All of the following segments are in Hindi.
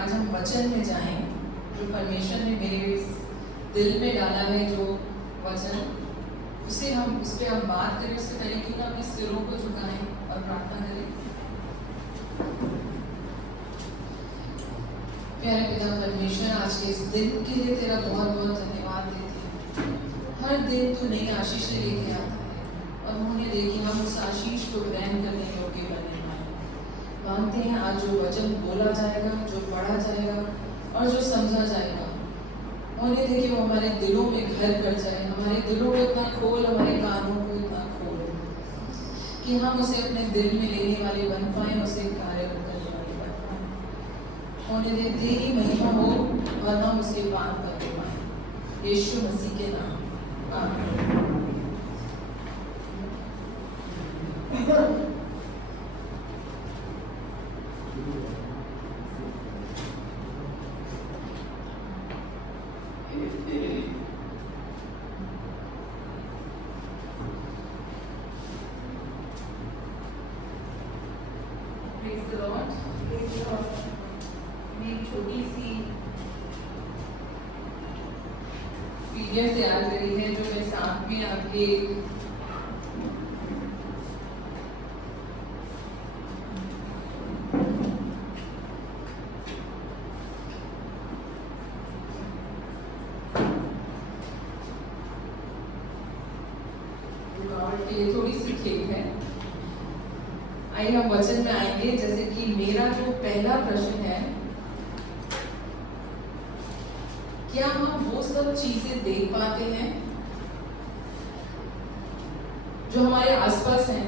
आज हम वचन में जाएं, जो परमेश्वर ने मेरे दिल में डाला है, जो वचन उसे हम उस पर हम बात करें। उससे पहले क्यों ना अपने सिरों को झुकाएं और प्रार्थना करें। प्यारे पिता परमेश्वर, आज के इस दिन के लिए तेरा बहुत बहुत धन्यवाद देते हैं। हर दिन तू नई आशीष लेके आता है और होने दे कि हम उस आशीष को ग्रहण करने योग्य बने। मानते हैं आज जो वचन बोला जाएगा, जो पढ़ा जाएगा और जो समझा जाएगा, होने दे कि वो हमारे दिलों में घर कर जाए। हमारे दिलों को इतना खोल, हमारे कानों को इतना खोल कि हम उसे अपने दिल में लेने वाले बन पाए, उसे कार्य करने वाले बन पाए। होने दे तेरी महिमा हो और हम उसके पान कर पाए। यीशु मसीह के नाम, आमीन। छोटी सी पीडीएफ तैयार करी है जो मैं साथ में आपके के लिए थोड़ी सी खेल है। आइए हम वचन में आएंगे। जैसे कि मेरा जो पहला प्रश्न है, क्या हम वो सब चीजें देख पाते हैं जो हमारे आसपास हैं?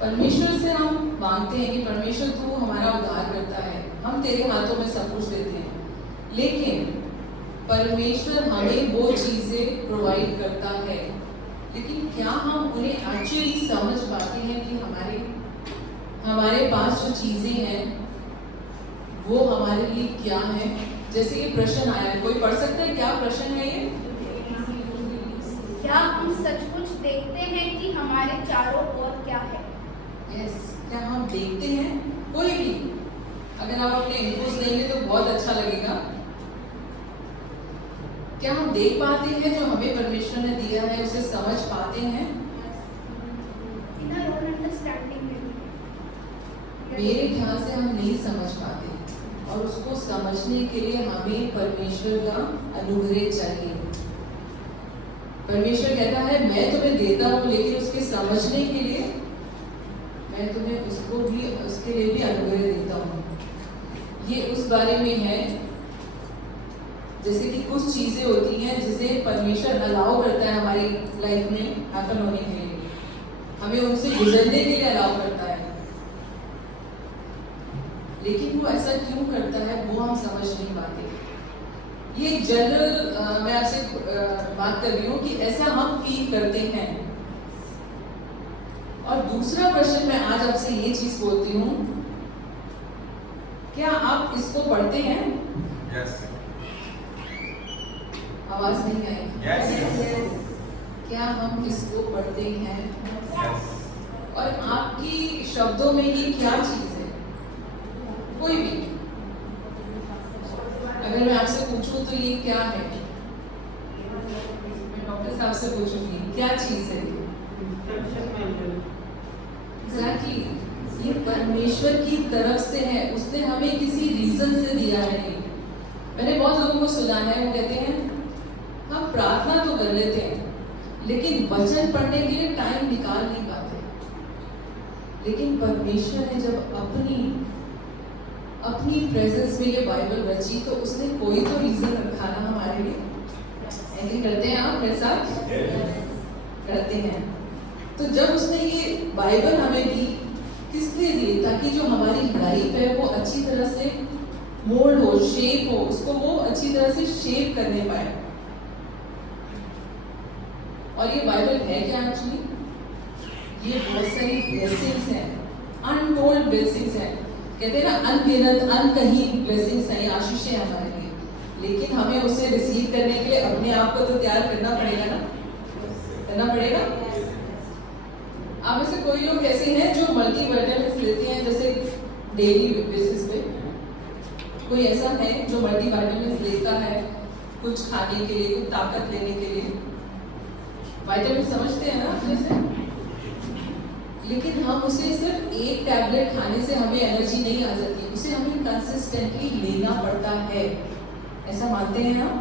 परमेश्वर से हम मांगते हैं कि परमेश्वर तू हमारा उद्धार करता है, हम तेरे हाथों में सब कुछ देते हैं, लेकिन परमेश्वर हमें वो चीजें प्रोवाइड करता है, लेकिन क्या हम उन्हें एक्चुअली समझ पाते हैं कि हमारे पास जो चीजें हैं वो हमारे लिए क्या है? जैसे ये प्रश्न आया है, कोई पढ़ सकता है? क्या प्रश्न है ये? क्या हम सचमुच देखते हैं कि हमारे चारों ओर क्या है? यस, क्या हम देखते हैं? कोई भी अगर आप अपने इनपुट्स देंगे तो बहुत अच्छा लगेगा। क्या हम देख पाते हैं जो हमें परमेश्वर ने दिया है, उसे समझ पाते हैं? मेरे ख्याल से हम नहीं समझ पाते और उसको समझने के लिए हमें परमेश्वर का अनुग्रह चाहिए। परमेश्वर कहता है मैं तुम्हें देता हूँ, लेकिन उसके समझने के लिए मैं तुम्हें उसके लिए भी अनुग्रह देता हूँ। ये उस बारे में है जैसे कि कुछ चीजें होती हैं जिसे परमेश्वर अलाउ करता है हमारी लाइफ में हैपन होने के लिए, हमें उनसे गुजरने के लिए अलाउ करता है, लेकिन वो ऐसा क्यों करता है वो हम समझ नहीं पाते। ये जनरल मैं आपसे बात कर रही हूँ कि ऐसा हम फील करते हैं। और दूसरा प्रश्न मैं आज आपसे ये चीज बोलती हूँ, क्या आप इसको पढ़ते हैं? yes. आवाज नहीं आई। yes. क्या हम इसको पढ़ते हैं? yes. और आपकी शब्दों में ये क्या चीज है? कोई भी अगर मैं आपसे पूछूं तो ये क्या है? मैं डॉक्टर साहब से पूछूंगी क्या चीज है? एग्जैक्टली, ये परमेश्वर की तरफ से है, उसने हमें किसी रीजन से दिया है। मैंने बहुत लोगों को सुना है, वो कहते हैं हम प्रार्थना तो कर लेते हैं लेकिन वचन पढ़ने के लिए टाइम निकाल नहीं पाते। लेकिन परमेश्वर ने जब अपनी प्रेजेंस में ये बाइबल रची तो उसने कोई तो रीजन रखा ना हमारे लिए। एग्री करते हैं आप मेरे साथ? करते हैं। तो जब उसने ये बाइबल हमें दी, किस लिए दी? ताकि जो हमारी लाइफ है वो अच्छी तरह से मोल्ड हो, शेप हो, उसको वो अच्छी तरह से शेप करने पाए। और ये बाइबल है क्या एक्चुअली? ये बहुत सारी ब्लेसिंग्स हैं, अनटोल्ड ब्लेसिंग्स हैं। कहते हैं ना अनगिनत अनकही ब्लेसिंग्स हैं, आशीषें हमारे लिए, लेकिन हमें उसे रिसीव करने के लिए अपने आप को तो तैयार करना पड़ेगा ना, करना पड़ेगा। आप में से कोई लोग ऐसे हैं जो मल्टी विटामिन्स लेते हैं जैसे डेली बेसिस पे? कोई ऐसा है जो मल्टीविटामिन लेता है कुछ खाने के लिए, कुछ ताकत लेने के लिए? विटामिन समझते हैं ना आप जैसे, लेकिन हम उसे सिर्फ एक टैबलेट खाने से हमें एनर्जी नहीं आ जाती, उसे हमें कंसिस्टेंटली लेना पड़ता है। ऐसा मानते हैं आप?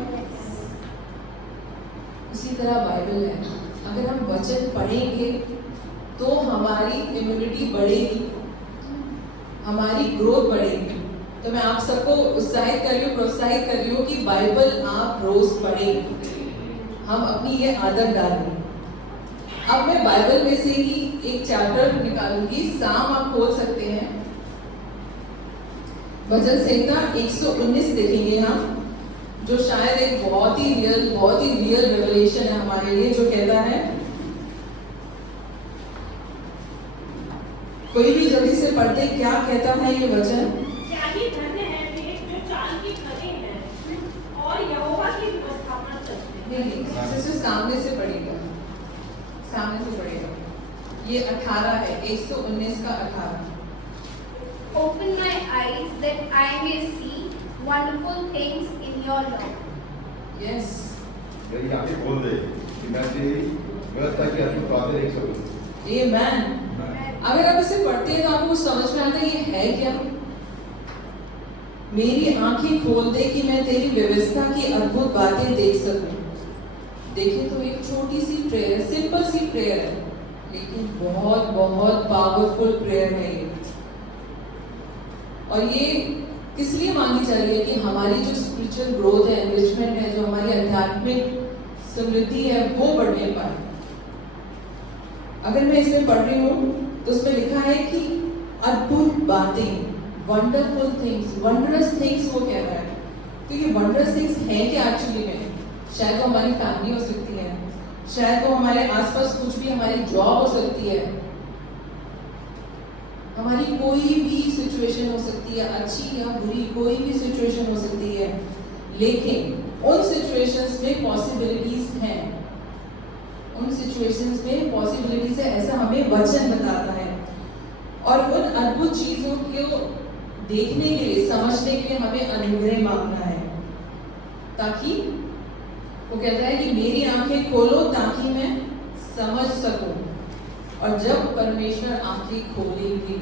उसी तरह बाइबल है, अगर हम वचन पढ़ेंगे तो हमारी इम्यूनिटी बढ़ेगी, हमारी ग्रोथ बढ़ेगी। तो मैं आप सबको उत्साहित कर रही हूँ, प्रोत्साहित कर रही हूँ कि बाइबल आप रोज पढ़ें, हम अपनी ये आदत डालें। अब मैं बाइबल में से ही एक चैप्टर निकालूंगी, साम आप खोल सकते हैं, भजन संहिता 119 देखेंगे हम, जो शायद एक बहुत ही रियल रेवलेशन है हमारे लिए, जो कहता है, कोई भी जल्दी से पढ़ते क्या कहता है ये वचन? क्या ही धन्य है वे जो चाल की खड़े हैं और यहोवा की व्यवस्था पर चलते हैं। नहीं, सिर्फ सामने से पढ़ेगा, सामने से पढ़ेगा। ये 18 है, 119 का 18। Open my eyes that I may see wonderful things in your law. Yes, यदि आप ये बोल दे कि मैं तेरी व्यवस्था की अद्भुत बातें देख सकूं। आमेन। अगर आप इसे पढ़ते हैं तो आपको समझ में आता है ये है क्या? मेरी आंखें खोल दे कि मैं तेरी व्यवस्था की अद्भुत बातें देख सकूं। देखिए तो एक छोटी सी प्रेयर, सिंपल सी प्रेयर है, लेकिन बहुत बहुत पावरफुल प्रेयर है ये। और ये किस लिए मांगी जा रही है? कि हमारी जो स्पिरिचुअल ग्रोथ है, एनरिचमेंट है, जो हमारी आध्यात्मिक समृद्धि है, वो बढ़ने पाए। अगर मैं इसमें पढ़ रही हूँ तो उसमें लिखा है कि अद्भुत बातें, वंडरफुल थिंग्स, वंडरस थिंग्स वो कह रहा है। तो ये वंडरस थिंग्स हैं क्या एक्चुअली में? शायद वो हमारी फैमिली हो सकती है, शायद वो हमारे आसपास कुछ भी, हमारी जॉब हो सकती है, हमारी कोई भी सिचुएशन हो सकती है, अच्छी या बुरी कोई भी सिचुएशन हो सकती है, लेकिन उन सिचुएशंस में पॉसिबिलिटीज हैं, उन सिचुएशंस में पॉसिबिलिटीज है, ऐसा हमें वचन बताता है। और उन अद्भुत चीजों को देखने के लिए, समझने के लिए हमें अनुग्रह मांगना है, ताकि वो कहता है कि मेरी आंखें खोलो ताकि मैं समझ सकूं। और जब परमेश्वर आंखें खोलेंगे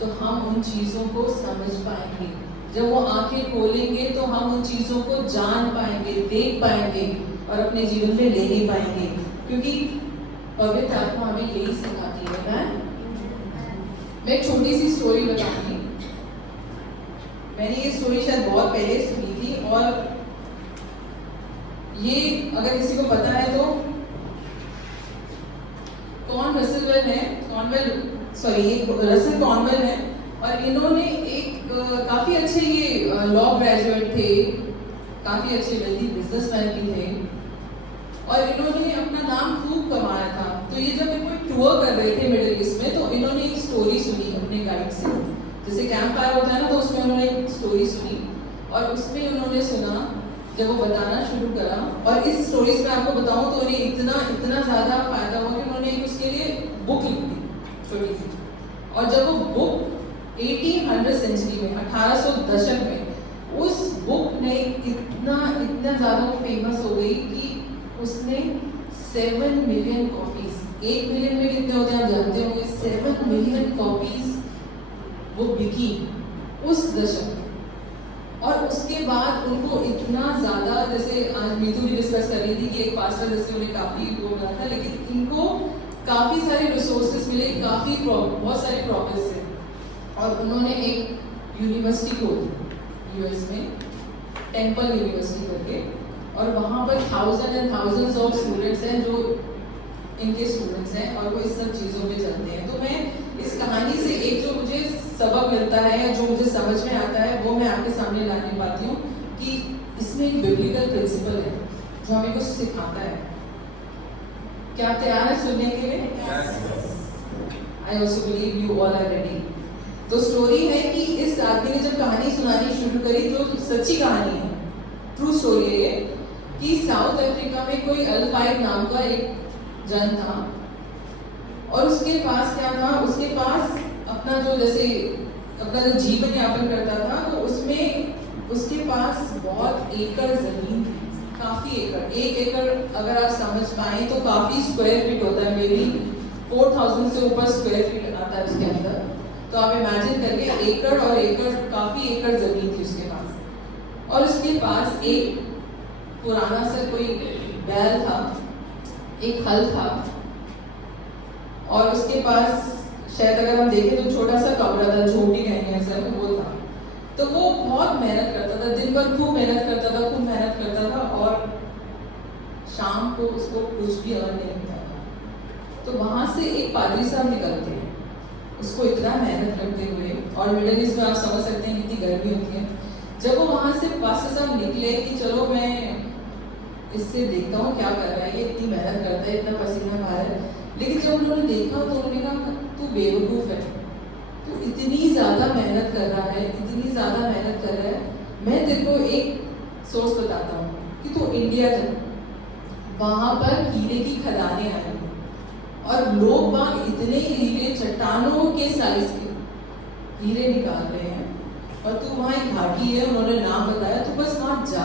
तो हम उन चीजों को समझ पाएंगे, जब वो आंखें खोलेंगे तो हम उन चीजों को जान पाएंगे, देख पाएंगे और अपने जीवन में ले नहीं पाएंगे, क्योंकि पवित्र आत्मा हमें यही सिखाती है। मैं एक छोटी सी स्टोरी बताऊंगी। मैंने ये स्टोरी शायद बहुत पहले सुनी थी, और ये अगर किसी को पता है तो रसल कॉर्नवेल है, और इन्होंने एक काफी अच्छे, ये लॉ ग्रेजुएट थे, काफी अच्छे वेल्दी बिजनेसमैन भी थे, और इन्होंने अपना नाम खूब कमाया था। तो ये जब कोई टूर कर रहे थे मिडिल ईस्ट में, तो इन्होंने एक स्टोरी सुनी अपने गाइड से, जैसे कैंप फायर होता है ना, तो उसमें उन्होंने एक स्टोरी सुनी, और उसमें उन्होंने सुना, जब वो बताना शुरू करा, और इस स्टोरीज में आपको बताऊं तो उन्हें इतना ज्यादा फायदा हुआ कि उन्होंने एक उसके लिए बुक लिख दी छोटी सी। और जब वो बुक 1800 सेंचुरी में, 1800 दशक में, उस बुक ने इतना ज्यादा फेमस हो गई कि उसने 7 मिलियन कॉपीज, 1 मिलियन में कितने होते हैं आप जानते होंगे, 7 मिलियन कॉपीज वो बिकी उस दशक में। और उसके बाद उनको इतना ज्यादा, जैसे आज मीतू भी डिस्कस कर रही थी कि एक पास्टर जैसे उन्हें काफी वो मिला था, लेकिन इनको काफी सारे रिसोर्सेज मिले, बहुत सारे प्रॉफिट्स थे, और उन्होंने एक यूनिवर्सिटी खोली यूएस में, टेम्पल यूनिवर्सिटी करके, और वहाँ पर thousand and thousands of students हैं जो इनके स्टूडेंट्स हैं, और वो इस सब चीज़ों पे चलते हैं। तो मैं इस कहानी से एक जो मुझे सबक मिलता है, जो मुझे समझ में आता है, वो मैं आपके सामने लाने पाती हूँ कि इसमें एक बिब्लिकल प्रिंसिपल है जो हमें कुछ सिखाता है। क्या आप तैयार हैं सुनने के लिए? I also believe you all are ready. तो स्टोरी है कि इस आदमी ने जब कहानी सुनानी शुरू करी, जो सच्ची कहानी है, ट्रू स्टोरी है, कि साउथ अफ्रीका में कोई अल्फाइड नाम का एक जन था, और उसके पास क्या था, उसके पास अपना जो जीवन यापन करता था, तो उसमें उसके पास बहुत एकड़ जमीन थी, काफी एकड़। 1 एकड़ अगर आप समझ पाए तो काफी स्क्वायर फीट होता है, मे बी 4000 से ऊपर स्क्वायर फीट आता है उसके अंदर। तो आप इमेजिन करिए एकड़ और एकड़, काफी एकड़ जमीन थी उसके पास। और उसके पास एक पुराना सा कोई बैल था, एक हल था, और उसके पास शायद अगर हम देखें तो छोटा सा कमरा था, झोपड़ी कहेंगे सर, वो था। तो वो बहुत मेहनत करता था, दिन भर खूब मेहनत करता था, खूब मेहनत करता था, और शाम को उसको कुछ भी अर्न नहीं होता था। तो वहां से एक पादरी साहब निकलते हैं उसको इतना मेहनत करते हुए, और मिडिल ईस्ट में आप समझ सकते हैं कितनी गर्मी होती है। जब वो वहां से पास्टर साहब निकले कि चलो मैं इससे देखता हूँ क्या कर रहा है, ये इतनी मेहनत करता है, इतना पसीना बहा रहा है। लेकिन जब उन्होंने देखा तो उन्होंने कहा तू बेवकूफ है, तू इतनी ज्यादा मेहनत कर रहा है, इतनी ज्यादा मेहनत कर रहा है। मैं तेरे को एक सोर्स बताता हूँ कि तू इंडिया जा, वहां पर हीरे की खदानें आई और लोग बाग इतने हीरे, चट्टानों के साइज के हीरे निकाल रहे हैं, और तू वहाँ एक घाटी है, उन्होंने नाम बताया, तो बस वहाँ जा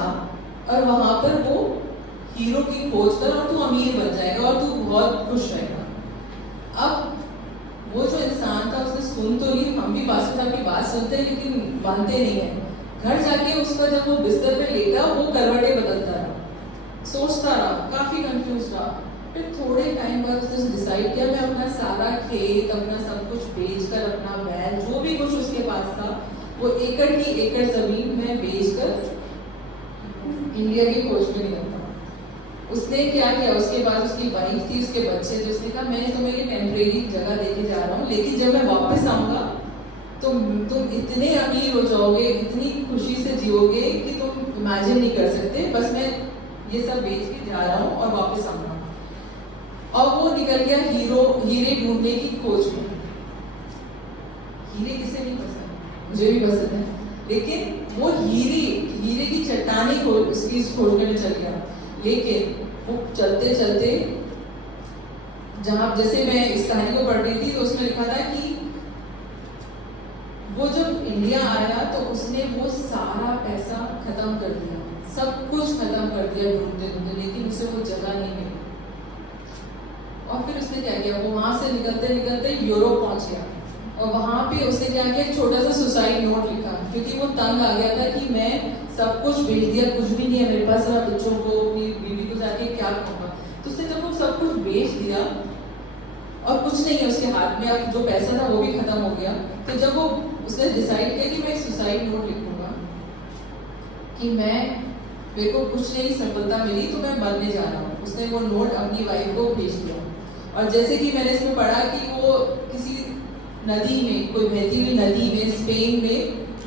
और वहां पर वो हीरो की खोज कर और तू अमीर बन जाएगा और तू बहुत खुश रहेगा। अब वो जो इंसान था उसने सुन तो ली, हम भी पास्टर साहब की बात सुनते हैं लेकिन मानते नहीं है। घर जाके उसका जब वो बिस्तर पे लेटा वो करवटें बदलता रहा, सोचता रहा, काफी कंफ्यूज रहा। फिर थोड़े टाइम बाद उसने डिसाइड किया मैं अपना सारा खेत, अपना सब कुछ बेचकर, अपना बैल, जो भी कुछ उसके पास था, वो एकड़ की एकड़ जमीन में बेचकर इंडिया की खोज में निकलता। उसने क्या किया, उसके बाद उसकी वाइफ थी, उसके बच्चे थे, उसने कहा मैं तुम्हें ये टेम्परेरी जगह देके जा रहा हूँ, लेकिन जब मैं वापस आऊंगा तो तुम इतने अमीर हो जाओगे, इतनी खुशी से जियोगे कि तुम इमेजिन नहीं कर सकते। बस मैं ये सब बेच के जा रहा हूँ और वापस आऊंगा। और वो निकल गया हीरे ढूंढने की खोज में। हीरे किसे नहीं पसंद, मुझे भी पसंद है, लेकिन वो हीरे की चट्टानी उसकी खोज में चल गया। लेकिन वो चलते चलते, जहां जैसे मैं इस कहानी को पढ़ रही थी तो उसमें लिखा था कि वो जब इंडिया आया तो उसने वो सारा पैसा खत्म कर दिया, सब कुछ खत्म कर दिया ढूंढते ढूंढते, लेकिन उसे वो जगह नहीं मिली। और फिर उसने क्या किया, वो वहां से निकलते निकलते यूरोप पहुंच गया, और वहां पे उसने क्या किया, एक छोटा सा सुसाइड नोट लिखा, क्योंकि वो तंग आ गया था कि मैं सब कुछ बेच दिया, कुछ भी नहीं है मेरे पास, मैं बच्चों को, अपनी बीवी को जाके क्या कहूँगा। तो उसने जब वो सब कुछ बेच दिया और कुछ नहीं है उसके हाथ में, अब जो पैसा था वो भी खत्म हो गया, तो जब वो उसने डिसाइड किया कि मैं एक सुसाइड नोट लिखूंगा कि मेरे को कुछ नहीं सफलता मिली तो मैं मरने जा रहा हूँ। उसने वो नोट अपनी वाइफ को भेज दिया, और जैसे कि मैंने इसमें पढ़ा कि वो किसी नदी में, कोई बहती हुई नदी में स्पेन में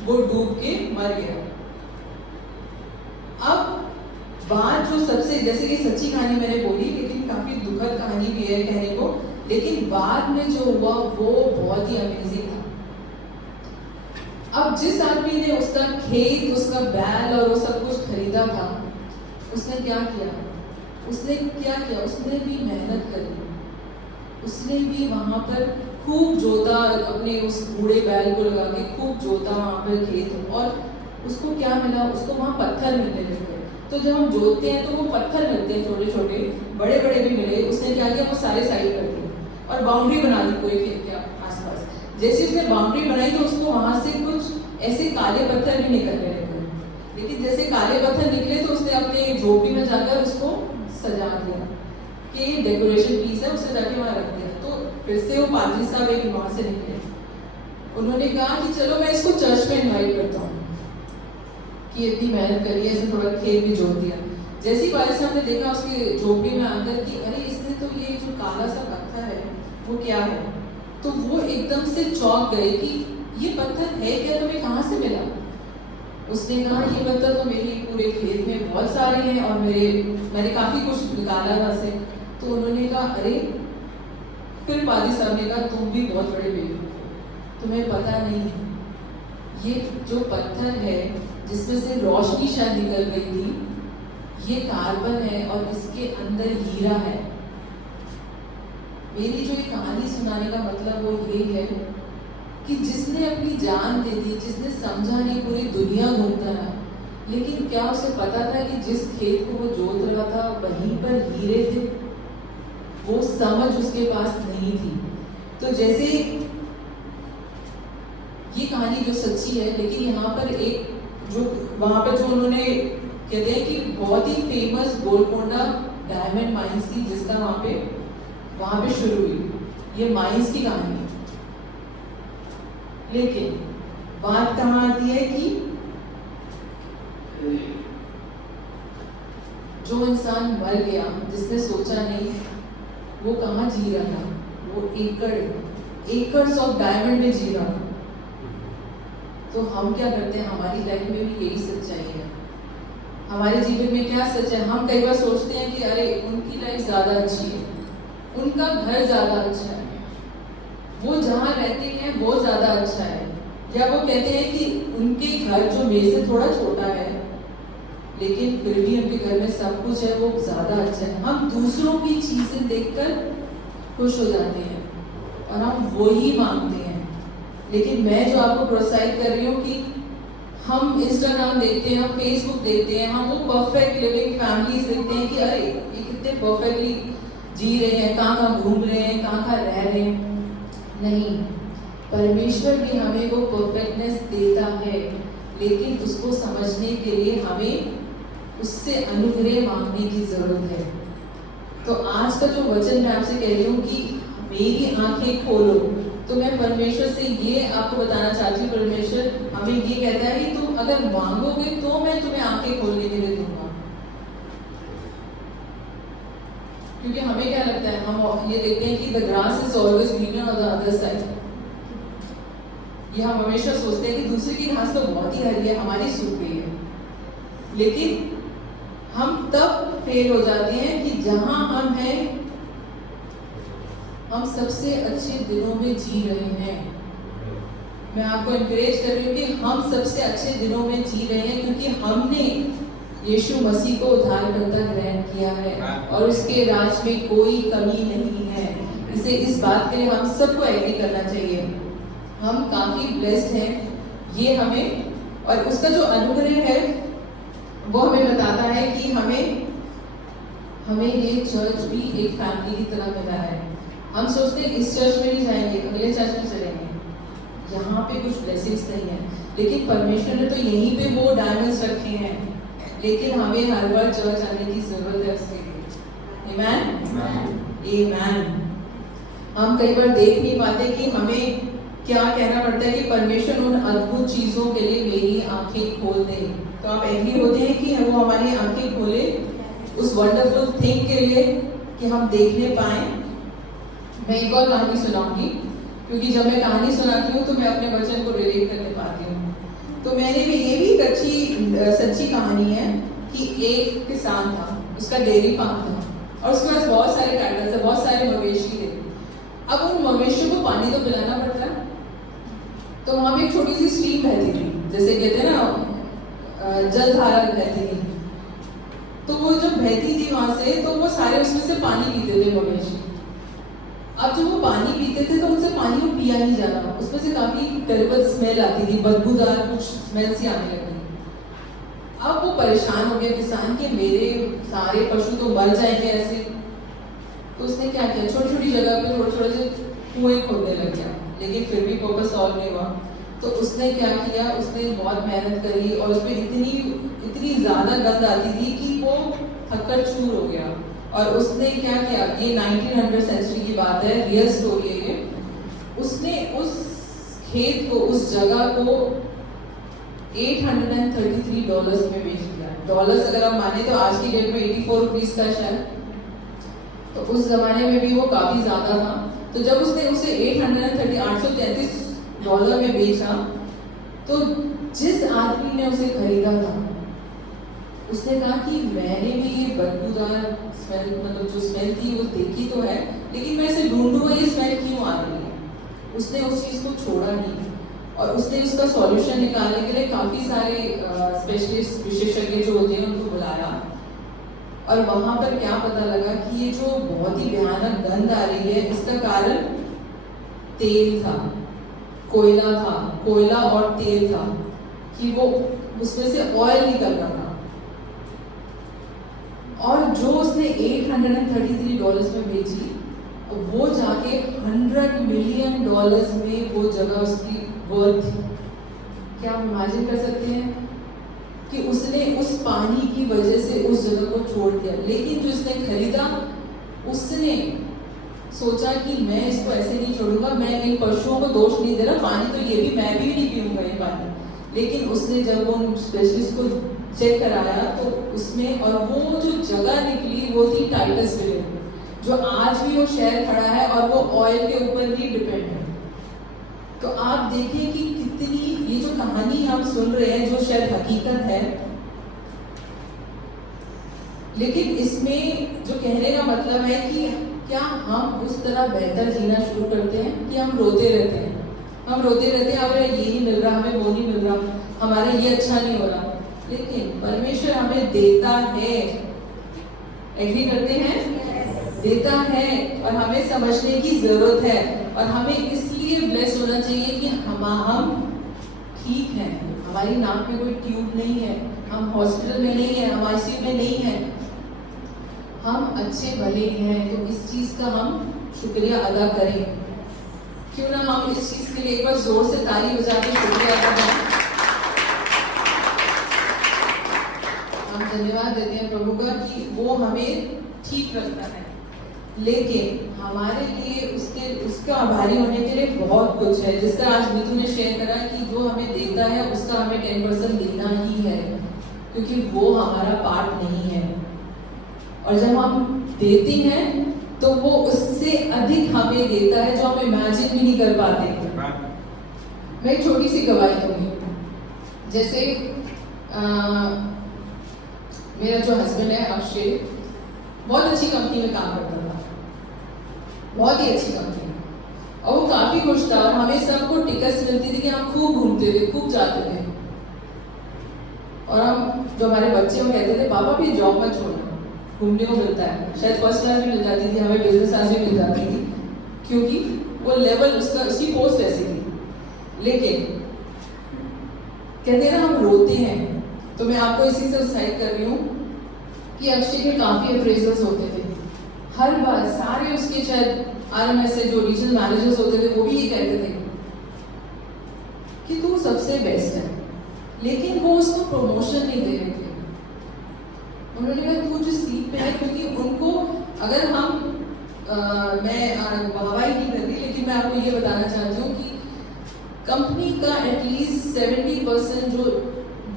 वो डूब के मर गया। अब बात जो सबसे, जैसे कि सच्ची कहानी मैंने बोली लेकिन काफी दुखद कहानी भी है कहने को, लेकिन बाद में जो हुआ वो बहुत ही अमेजिंग था। अब जिस आदमी ने उसका खेत, उसका बैल और वो सब कुछ खरीदा था, उसने क्या किया, उसने भी मेहनत करी, उसने भी वहां पर खूब जोता, अपने उस बूढ़े बैल को लगा के खूब जोता वहां पर खेत, और उसको क्या मिला, उसको वहां पत्थर मिलने लगे। तो जब हम जोतते हैं तो वो पत्थर मिलते हैं, छोटे छोटे, बड़े बड़े भी मिले। उसने क्या किया, वो सारे साइड कर दिए और बाउंड्री बना दी पूरे खेत के आसपास। जैसे उसने बाउंड्री बनाई तो उसको वहां से कुछ ऐसे काले पत्थर भी निकलने लगे, लेकिन जैसे काले पत्थर निकले तो उसने अपने झोपड़ी में जाकर उसको सजा दिया कि डेकोरेशन पीस है, उसे जाके वहां रख दिया। तो फिर से वो पादरी साहब एक वहां से निकले, उन्होंने कहा कि चलो मैं इसको चर्च में इनवाइट करता हूँ कि इतनी मेहनत करी है, इसने थोड़ा खेत भी जोड़ दिया। जैसे ही पादरी साहब ने देखा उसकी झोपड़ी में आकर कि अरे इसने तो ये जो काला सा पत्थर है वो क्या है, तो वो एकदम से चौंक गए कि ये पत्थर है क्या, तुम्हें कहाँ से मिला। उसने कहा ये पत्थर तो मेरे पूरे खेत में बहुत सारे हैं और मैंने काफी कुछ निकाला था से। तो उन्होंने कहा अरे, फिर पादरी साहब ने कहा तुम भी बहुत बड़े बेवकूफ हो, तुम्हें पता नहीं ये जो पत्थर है जिसमें से रोशनी शायद निकल रही थी, ये कार्बन है और इसके अंदर हीरा है। मेरी जो ये कहानी सुनाने का मतलब वो ये है कि जिसने अपनी जान दे दी, जिसने समझा नहीं, पूरी दुनिया घूमता रहा, लेकिन क्या उसे पता था कि जिस खेत को वो जोत रहा था वहीं पर हीरे थे? वो समझ उसके पास नहीं थी। तो जैसे ये कहानी जो सच्ची है, लेकिन यहाँ पर एक जो वहां पर जो उन्होंने कहते हैं कि बहुत ही फेमस गोलकोंडा डायमंड माइंस थी, जिसका वहां पे शुरू हुई ये माइंस की कहानी। लेकिन बात कहाँ आती है कि जो इंसान मर गया, जिसने सोचा नहीं, वो कहाँ जी रहा था? वो एकर्स ऑफ डायमंड में जी रहा था। तो हम क्या करते हैं? हमारी लाइफ में भी यही सच्चाई है। हमारे जीवन में क्या सच है? हम कई बार सोचते हैं कि अरे उनकी लाइफ ज्यादा अच्छी है, उनका घर ज्यादा अच्छा है, वो जहाँ रहते हैं वो ज्यादा अच्छा है, या वो कहते हैं कि उनके घर जो मेरे से थोड़ा छोटा है लेकिन फिर भी उनके घर में सब कुछ है, वो ज्यादा अच्छा है। हम दूसरों की चीजें देखकर खुश हो जाते हैं और हम वो ही मांगते हैं। लेकिन मैं जो आपको प्रोत्साहित कर रही हूँ कि हम इंस्टाग्राम देखते हैं, हम फेसबुक देखते हैं, हम वो परफेक्ट लिविंग फैमिलीज देखते हैं कि अरे ये कितने परफेक्टली जी रहे हैं, कहाँ घूम रहे हैं, कहाँ रह रहे हैं। नहीं, परमेश्वर भी हमें वो परफेक्टनेस देता है, लेकिन उसको समझने के लिए हमें उससे अनुग्रह मांगने की जरूरत है। तो आज का जो वचन मैं आपसे कह रही हूँ कि मेरी आंखें खोलो, तो मैं परमेश्वर से ये आपको बताना चाहती हूँ, परमेश्वर हमें ये कहता है कि तुम अगर मांगोगे तो मैं तुम्हें आंखें खोलने के लिए दूंगा। क्योंकि हमें क्या लगता है, हम ये देखते हैं कि the grass is always greener on the other side. ये हम हमेशा सोचते हैं कि दूसरे की घास तो बहुत ही हरी है, हमारी सूख गई है। लेकिन हम तब फेल हो जाते हैं कि जहां हम हैं, हम सबसे अच्छे दिनों में जी रहे हैं। मैं आपको एनकरेज कर रही हूँ कि हम सबसे अच्छे दिनों में जी रहे हैं, क्योंकि हमने यीशु मसीह को उद्धारकर्ता ग्रहण किया है और उसके राज में कोई कमी नहीं है। इस बात के लिए हम सबको एग्री करना चाहिए। हम काफी ब्लेस्ड हैं, ये हमें, और उसका जो अनुग्रह है वो हमें बताता है कि हमें ये चर्च भी एक फैमिली की तरह मिला है। हम सोचते हैं इस चर्च में नहीं जाएंगे, अगले चर्च में चलेंगे, यहाँ पे कुछ ब्लेसिंग्स नहीं है, लेकिन परमेश्वर ने तो यहीं पे वो डायमंड्स रखे हैं। लेकिन हमें हर बार चर्च आने की जरूरत है उसके लिए। आमेन, आमेन। हम कई बार देख नहीं पाते कि हमें क्या कहना पड़ता है कि परमेश्वर उन अद्भुत चीजों के लिए मेरी आंखें खोल दे। तो आप एग्री होते हैं कि वो हमारी आंखें खोले उस वंडरफुल थिंग के लिए कि हम देखने पाए। मैं एक और कहानी सुनाऊंगी, क्योंकि जब मैं कहानी सुनाती हूँ तो मैं अपने वचन को रिलेट करने पाती हूँ। तो मैंने भी, ये भी एक अच्छी सच्ची कहानी है कि एक किसान था, उसका डेयरी फार्म था और उसके पास बहुत सारे कैटल थे, बहुत सारे मवेशी थे। अब उन मवेशियों को पानी तो पिलाना पड़ता है, तो वहां पे एक छोटी सी स्ट्रीम बहती थी, जैसे कहते हैं ना जलधारा बहती थी। तो वो जब बहती थी वहां से, तो वो सारे उसमें से पानी पीते थे मवेशी। अब जब वो पानी पीते थे तो उनसे पानी को पिया नहीं जाता, उसमें से काफी टेरिबल स्मेल आती थी, बदबूदार कुछ स्मेल सी आने लगी। अब वो परेशान हो गया किसान कि मेरे सारे पशु तो मर जाएंगे ऐसे। तो उसने क्या किया, छोटी छोटी जगह पे थोड़े थोड़े से कुएं खोदने लग गया, लेकिन फिर भी पर्पस सॉल्व नहीं हुआ। तो उसने क्या किया, उसने बहुत मेहनत करी और उसमें इतनी ज्यादा गंद आती थी कि वो थक्कर चूर हो गया। और उसने क्या किया, ये 1900 सेंचुरी की बात है, रियल स्टोरी है ये। उसने उस खेत को, उस जगह को $833 में बेच दिया। डॉलर्स अगर आप माने तो आज की डेट में 84 रुपीज का शायद, तो उस जमाने में भी वो काफी ज्यादा था। तो जब उसने उसे $833 में बेचा, तो जिस आदमी ने उसे खरीदा था उसने कहा कि मैंने भी ये बदबूदार स्मेल, मतलब जो स्मेल थी वो देखी तो है, लेकिन मैं इसे ढूंढूंगा ये स्मेल क्यों आ रही है। उसने उस चीज को छोड़ा नहीं और उसने उसका सॉल्यूशन निकालने के लिए काफी सारे स्पेशलिस्ट, विशेषज्ञ जो होते हैं उनको बुलाया। और वहां पर क्या पता लगा कि ये जो बहुत ही भयानक गंध आ रही है, इसका कारण तेल था, कोयला था, कोयला और तेल था। कि वो उसमें से ऑयल निकल रहा था, और जो उसने $833 में बेची, वो जाके $100 मिलियन में वो जगह उसकी वर्थ थी। क्या आप इमेजिन कर सकते हैं कि उसने उस पानी की वजह से उस जगह को छोड़ दिया, लेकिन जो उसने खरीदा उसने सोचा कि मैं इसको ऐसे नहीं छोड़ूंगा, मैं इन पशुओं को दोष नहीं दे रहा, पानी तो ये भी मैं भी नहीं पीऊंगा ये पानी। लेकिन उसने जब वो स्पेशलिस्ट को चेक कराया तो उसमें, और वो जो जगह निकली वो थी टाइटस विले, जो आज भी वो शहर खड़ा है और वो ऑयल के ऊपर ही डिपेंड है। तो आप देखिए कि कितनी ये जो कहानी हम सुन रहे हैं, जो शायद हकीकत है, लेकिन इसमें जो कहने का मतलब है कि क्या हम उस तरह बेहतर जीना शुरू करते हैं कि हम रोते रहते हैं, हम रोते रहते हैं, हमें ये नहीं मिल रहा, हमें वो नहीं मिल रहा, हमारा ये अच्छा नहीं हो रहा। लेकिन परमेश्वर हमें देता है, एग्री करते हैं? देता है, और हमें समझने की जरूरत है, और हमें इसलिए ब्लेस होना चाहिए कि हम ठीक हैं, हमारी नाक में कोई ट्यूब नहीं है, हम हॉस्पिटल में नहीं है, हम आईसीयू में नहीं है, हम अच्छे भले हैं। तो इस चीज का हम शुक्रिया अदा करें। क्यों ना हम इस चीज के लिए एक बार जोर से ताली बजा के शुक्रिया अदा करें। हम धन्यवाद देते हैं प्रभु का कि वो हमें ठीक रखता है, लेकिन हमारे लिए उसका आभारी होने के लिए बहुत कुछ है। जिस तरह आज नीतू ने शेयर करा कि जो हमें देता है उसका हमें 10% देना ही है, क्योंकि वो हमारा पार्ट नहीं है। और जब हम देते हैं तो वो उससे अधिक हमें देता है, जो हम इमेजिन भी नहीं कर पाते। मैं एक छोटी सी गवाही दूंगी। जैसे मेरा जो हस्बैंड है अक्षय, बहुत अच्छी कंपनी में काम करता था, बहुत ही अच्छी कंपनी, और वो काफी खुश था, और हमें सबको टिकट्स मिलती थी कि हम खूब घूमते थे, खूब जाते थे। और हम जो हमारे बच्चे वो कहते थे, पापा भी जॉब मत छोड़ना, घूमने को मिलता है। शायद फर्स्ट क्लास भी मिल जाती थी, हमें बिजनेस क्लास भी मिल जाती थी, क्योंकि वो लेवल उसकी पोस्ट ऐसी थी। लेकिन कहते हैं ना, हम रोते हैं, तो मैं आपको इसी से उत्साहित कर रही हूँ कि अक्षय के काफी अप्रेजल्स होते थे। हर बार सारे उसके शायद आरएमएस से जो रीजनल मैनेजर्स होते थे, वो भी ये कहते थे कि तू सबसे बेस्ट है, लेकिन वो उसको प्रमोशन नहीं दे रहे थे। उन्होंने कहा तू जो सीट पे है, क्योंकि उनको अगर हम मैं वाहवाही नहीं करती, लेकिन मैं आपको ये बताना चाहती हूँ कि कंपनी का एटलीस्ट 70% जो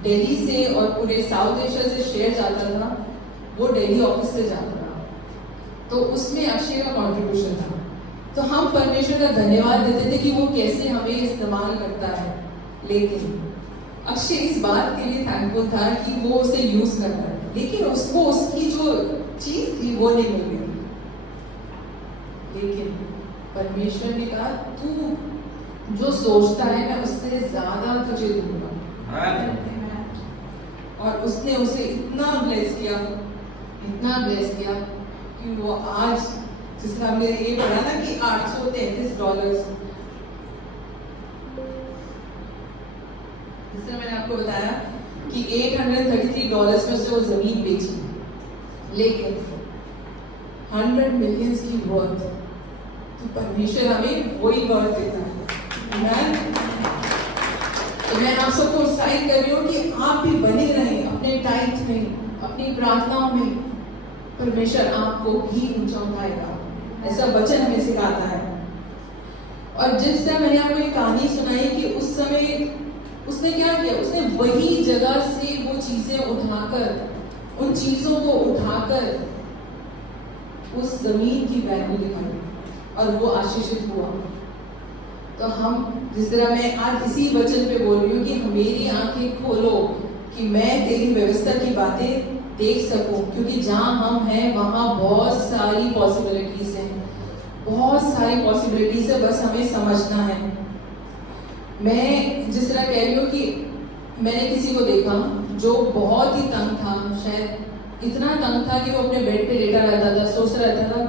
दिल्ली से और पूरे साउथ एशिया से शेयर जाता था, वो दिल्ली ऑफिस से जाता था, तो उसमें अक्षय का कंट्रीब्यूशन था। तो हम परमेश्वर का धन्यवाद देते थे कि वो कैसे हमें इस्तेमाल करता है। लेकिन अक्षय इस बात के लिए थैंकफुल था कि वो उसे यूज कर रहा है, लेकिन उसको उसकी जो चीज थी वो नहीं मिल गई। लेकिन परमेश्वर ने कहा तू जो सोचता है मैं उससे ज्यादा तुझे दूंगा, और उसने उसे इतना ब्लेस किया कि वो आज, जिस तरह हमने ये पढ़ा ना कि $833, जिस तरह मैंने आपको बताया कि $833 में से वो जमीन बेची, लेकिन 100 मिलियंस की वर्थ, तो परमेश्वर हमें वही वर्थ देता है। तो मैं आप सबको उत्साहित कर रही हूँ कि आप भी बने रहें अपने टाइट में, अपनी प्रार्थनाओं में। परमेश्वर आपको भी ऊंचा उठाएगा, ऐसा वचन हमें सिखाता है। और जिस तरह मैंने आपको एक कहानी सुनाई कि उस समय उसने क्या किया, उसने वही जगह से वो चीजें उठाकर, उन चीजों को उठाकर उस जमीन की वैल्यू दिखाई, और वो आशीषित हुआ। तो हम, जिस तरह मैं आज इसी वचन पे बोल रही हूँ कि मेरी आंखें खोलो कि मैं तेरी व्यवस्था की बातें देख सकूं, क्योंकि जहाँ हम हैं वहाँ बहुत सारी पॉसिबिलिटीज हैं, बहुत सारी पॉसिबिलिटीज है, बस हमें समझना है। मैं जिस तरह कह रही हूँ कि मैंने किसी को देखा जो बहुत ही तंग था, शायद इतना तंग था कि वो अपने बेड पे लेटा रहता था, सोच रहता था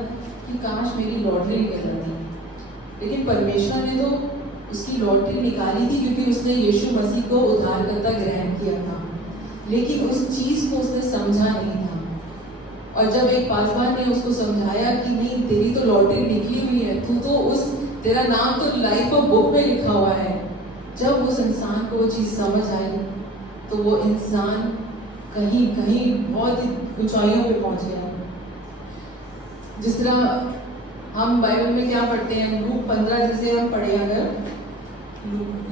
कि काश मेरी लॉटरी निकल जाती। लेकिन परमेश्वर ने तो उसकी लॉटरी निकाली थी क्योंकि उसने यीशु मसीह को उद्धारकर्ता ग्रहण किया था, लेकिन उस चीज को उसने समझा नहीं था। और जब एक पासवान ने उसको समझाया कि नहीं, तेरी तो लॉटरी निकली हुई है, तू तो तेरा नाम तो लाइफ ऑफ बुक में लिखा हुआ है। जब उस इंसान को वो चीज समझ आई तो वो इंसान कहीं कहीं बहुत ही ऊंचाइयों पे पहुंच गया। जिस तरह हम बाइबल में क्या पढ़ते हैं, लूक 15 जिसे हम पढ़े, अगर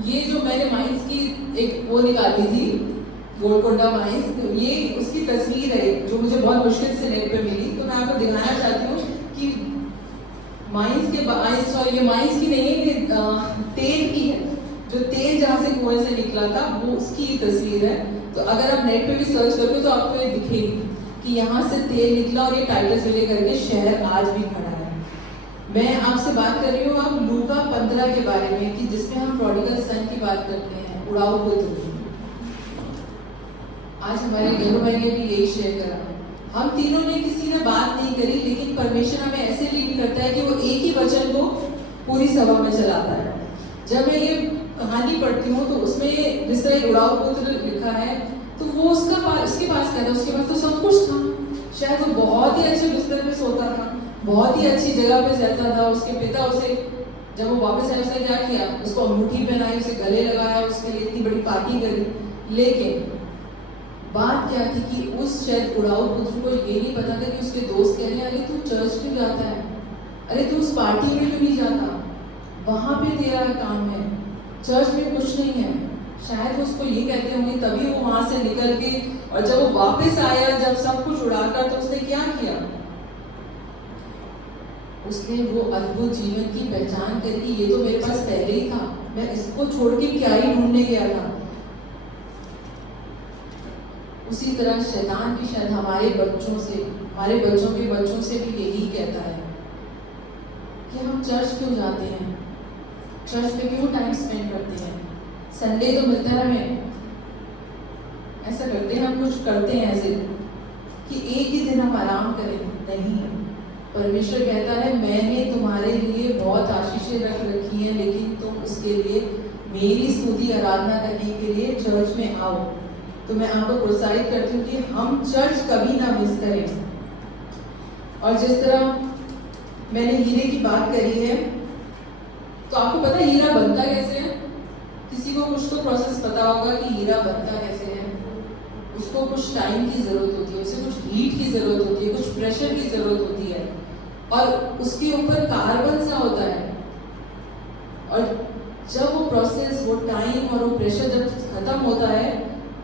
ये जो मैंने माइंस की एक वो निकाली थी, गोलकोंडा माइंस, तो ये उसकी तस्वीर है जो मुझे बहुत मुश्किल से नेट पे मिली, तो मैं आपको दिखाना चाहती हूँ कि माइंस के सॉरी ये माइंस की नहीं है, ये तेल की है। जो तेल जहाँ से कुएं से निकला था वो उसकी तस्वीर है। तो अगर आप नेट पे भी सर्च करोगे तो आपको ये दिखेगी कि यहाँ से तेल निकला और ये टाइटस विले करके शहर आज भी खड़ा है। मैं आपसे बात कर रही हूँ अब लूका 15 के बारे में, कि जिसमें हम प्रोडिगल सन की बात करते हैं, उड़ाऊ पुत्र। आज हमारे गनु भाई ने भी यही शेयर करा। हम तीनों ने किसी ने बात नहीं करी, लेकिन परमेश्वर हमें ऐसे लीड करता है कि वो एक ही वचन को पूरी सभा में चलाता है। जब मैं ये कहानी पढ़ती हूँ तो उसमें जिस तरह उड़ाऊ पुत्र लिखा है, तो वो उसके पास क्या था, उसके पास तो सब कुछ था। शायद वो बहुत ही अच्छे बिस्तर पे सोता था, बहुत ही अच्छी जगह पे रहता था। उसके पिता उसे, जब वो वापस आया, उसने क्या किया, उसको अंगूठी पहनाई, उसे गले लगाया, उसके लिए इतनी बड़ी पार्टी करी। लेकिन बात क्या थी कि उस शायद उड़ाऊ पुत्र को ये नहीं पता था कि उसके दोस्त कह रहे हैं, अरे तू चर्च क्यों जाता है, अरे तू उस पार्टी में क्यों नहीं जाता, वहां पे तेरा काम है, चर्च में कुछ नहीं है। शायद उसको ये कहते होंगे, तभी वो वहां से निकल के, और जब वो वापस आया, जब सब कुछ उड़ाकर, तो उसने क्या किया, उसने वो अद्भुत जीवन की पहचान करी। ये तो मेरे पास पहले ही था, मैं इसको छोड़ के क्या ही ढूंढने गया था। उसी तरह शैतान भी शायद हमारे बच्चों से, हमारे बच्चों के बच्चों से भी यही कहता है कि हम चर्च क्यों जाते हैं, चर्च में क्यों टाइम स्पेंड करते हैं, संडे तो मिलता है हमें, ऐसा करते हैं, हम कुछ करते हैं ऐसे कि एक ही दिन हम आराम करें। नहीं, परमेश्वर कहता है मैंने तुम्हारे लिए बहुत आशीषें रख रखी हैं, लेकिन तुम उसके लिए मेरी स्तुति आराधना करने के लिए चर्च में आओ। तो मैं आपको प्रोत्साहित करती हूँ कि हम चर्च कभी ना मिस करें। और जिस तरह मैंने हीरे की बात करी है, तो आपको पता है हीरा बनता कैसे है? किसी को कुछ तो प्रोसेस पता होगा कि हीरा बनता कैसे है। उसको कुछ टाइम की जरूरत होती है, उसे कुछ हीट की जरूरत होती है, कुछ प्रेशर की जरूरत होती है, और उसके ऊपर कार्बन सा होता है। और जब वो प्रोसेस, वो टाइम और वो प्रेशर जब खत्म होता है,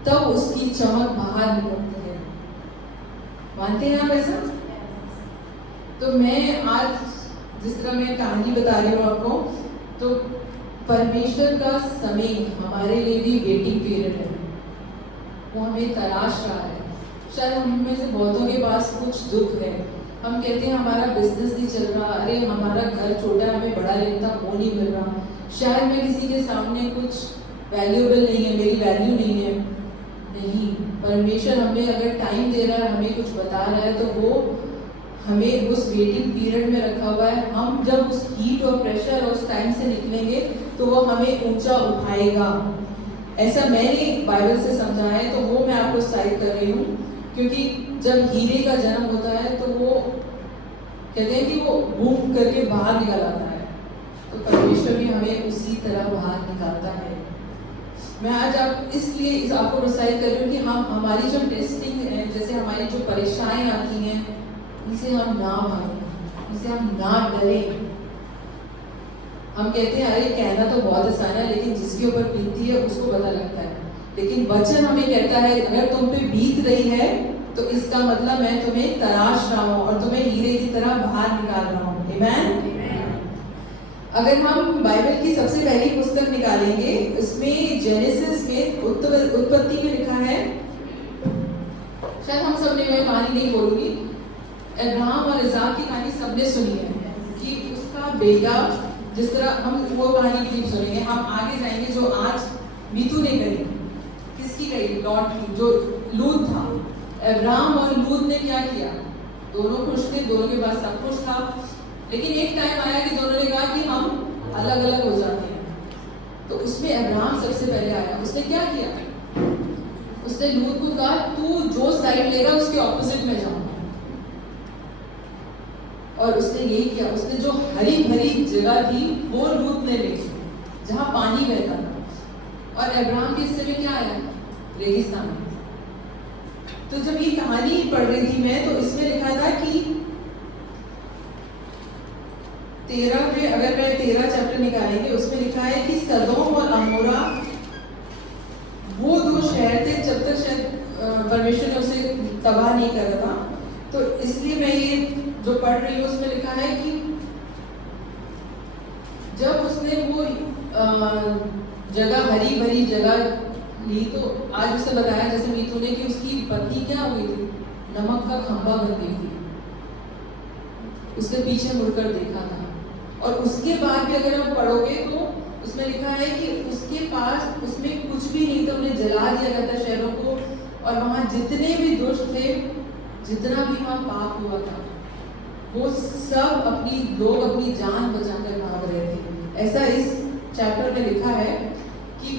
तब उसकी चमक बाहर निकलती है। मानते हैं आप ऐसा? तो मैं आज जिस तरह मैं कहानी बता रही हूँ आपको, तो परमेश्वर का समय हमारे लिए भी वेटिंग पीरियड है। वो हमें तलाश रहा है। शायद हम में से बहुतों के पास कुछ दुख है, हम कहते हैं हमारा बिजनेस नहीं चल रहा, अरे हमारा घर छोटा है, हमें बड़ा लेता वो नहीं मिल रहा, शायद मैं किसी के सामने कुछ वैल्यूएबल नहीं है, मेरी वैल्यू नहीं है। नहीं, परमेश्वर हमें अगर टाइम दे रहा है, हमें कुछ बता रहा है, तो वो हमें उस वेटिंग पीरियड में रखा हुआ है। हम जब उस हीट और प्रेशर और उस टाइम से निकलेंगे तो वो हमें ऊंचा उठाएगा। ऐसा मैंने बाइबल से समझा है, तो वो मैं आपको साइड कर रही हूँ, क्योंकि जब हीरे का जन्म होता है तो वो कहते हैं कि वो बूम करके बाहर निकल आता है, तो परमेश्वर भी हमें उसी तरह बाहर निकालता है। मैं आज आप इसलिए आपको प्रोत्साहित कर रही हूँ कि हम हमारी जो टेस्टिंग है, जैसे हमारी जो परेशानियाँ आती हैं, इनसे हम ना भागें, इनसे हम ना डरें। हम कहते हैं अरे कहना तो बहुत आसान है, लेकिन जिसके ऊपर बीतती है उसको पता लगता है। लेकिन वचन हमें कहता है अगर तुम पे बीत रही है तो इसका मतलब मैं तुम्हें तराश रहा हूँ और तुम्हें हीरे की तरह बाहर निकाल रहा हूँ। आमीन। अगर हम बाइबल की सबसे पहली पुस्तक निकालेंगे, उसमें जेनेसिस में उत्पत्ति में लिखा है, शायद हम सबने, मैं कहानी नहीं बोलूंगी, अब्राहम और इसाक की कहानी सबने सुनी है कि उसका बेटा, जिस तरह हम वो कहानी नहीं सुनेंगे, हम आगे जाएंगे जो आज मीतू ने कही। किसकी कही? लॉट की, जो लूत था। अब्राहम और लूत ने क्या किया? दोनों खुश थे, दोनों के पास सब कुछ था, लेकिन एक टाइम आया कि दोनों ने कहा कि हम अलग अलग हो जाते हैं। तो उसमें अब्राहम सबसे पहले आया। उसने क्या किया? उसने लूत को कहा तू जो साइड लेगा उसके ऑपोजिट में जाऊंगा। और उसने यही किया। उसने जो हरी भरी जगह थी वो लूत ने ली, जहां पानी बहता था। और अब्राहम के हिस्से में क्या आया? रेगिस्तान। तो जब ये कहानी पढ़ रही थी मैं, तो इसमें लिखा था कि 13 में, अगर मैं 13 चैप्टर निकालेंगे, उसमें लिखा है कि सदोम और अमोरा वो दो शहर थे जब तक शायद परमेश्वर ने उसे तबाह नहीं करा था। तो इसलिए मैं ये जो पढ़ रही हूँ उसमें लिखा है कि जब उसने वो जगह, हरी भरी जगह ली, तो आज उसे बताया जैसे मीतू ने कि उसकी पत्नी क्या हुई थी? नमक का खंभा बन गई थी। उसने पीछे मुड़कर देखा था। और उसके बाद भी अगर आप पढ़ोगे तो उसमें लिखा है कि उसके पास, उसमें कुछ भी नहीं था, उन्हें जला दिया गया था शहरों को। और वहां जितने भी दुष्ट थे, जितना भी वहां पाप हुआ था, वो सब लोग अपनी जान बचाकर भाग रहे थे। ऐसा इस चैप्टर में लिखा है कि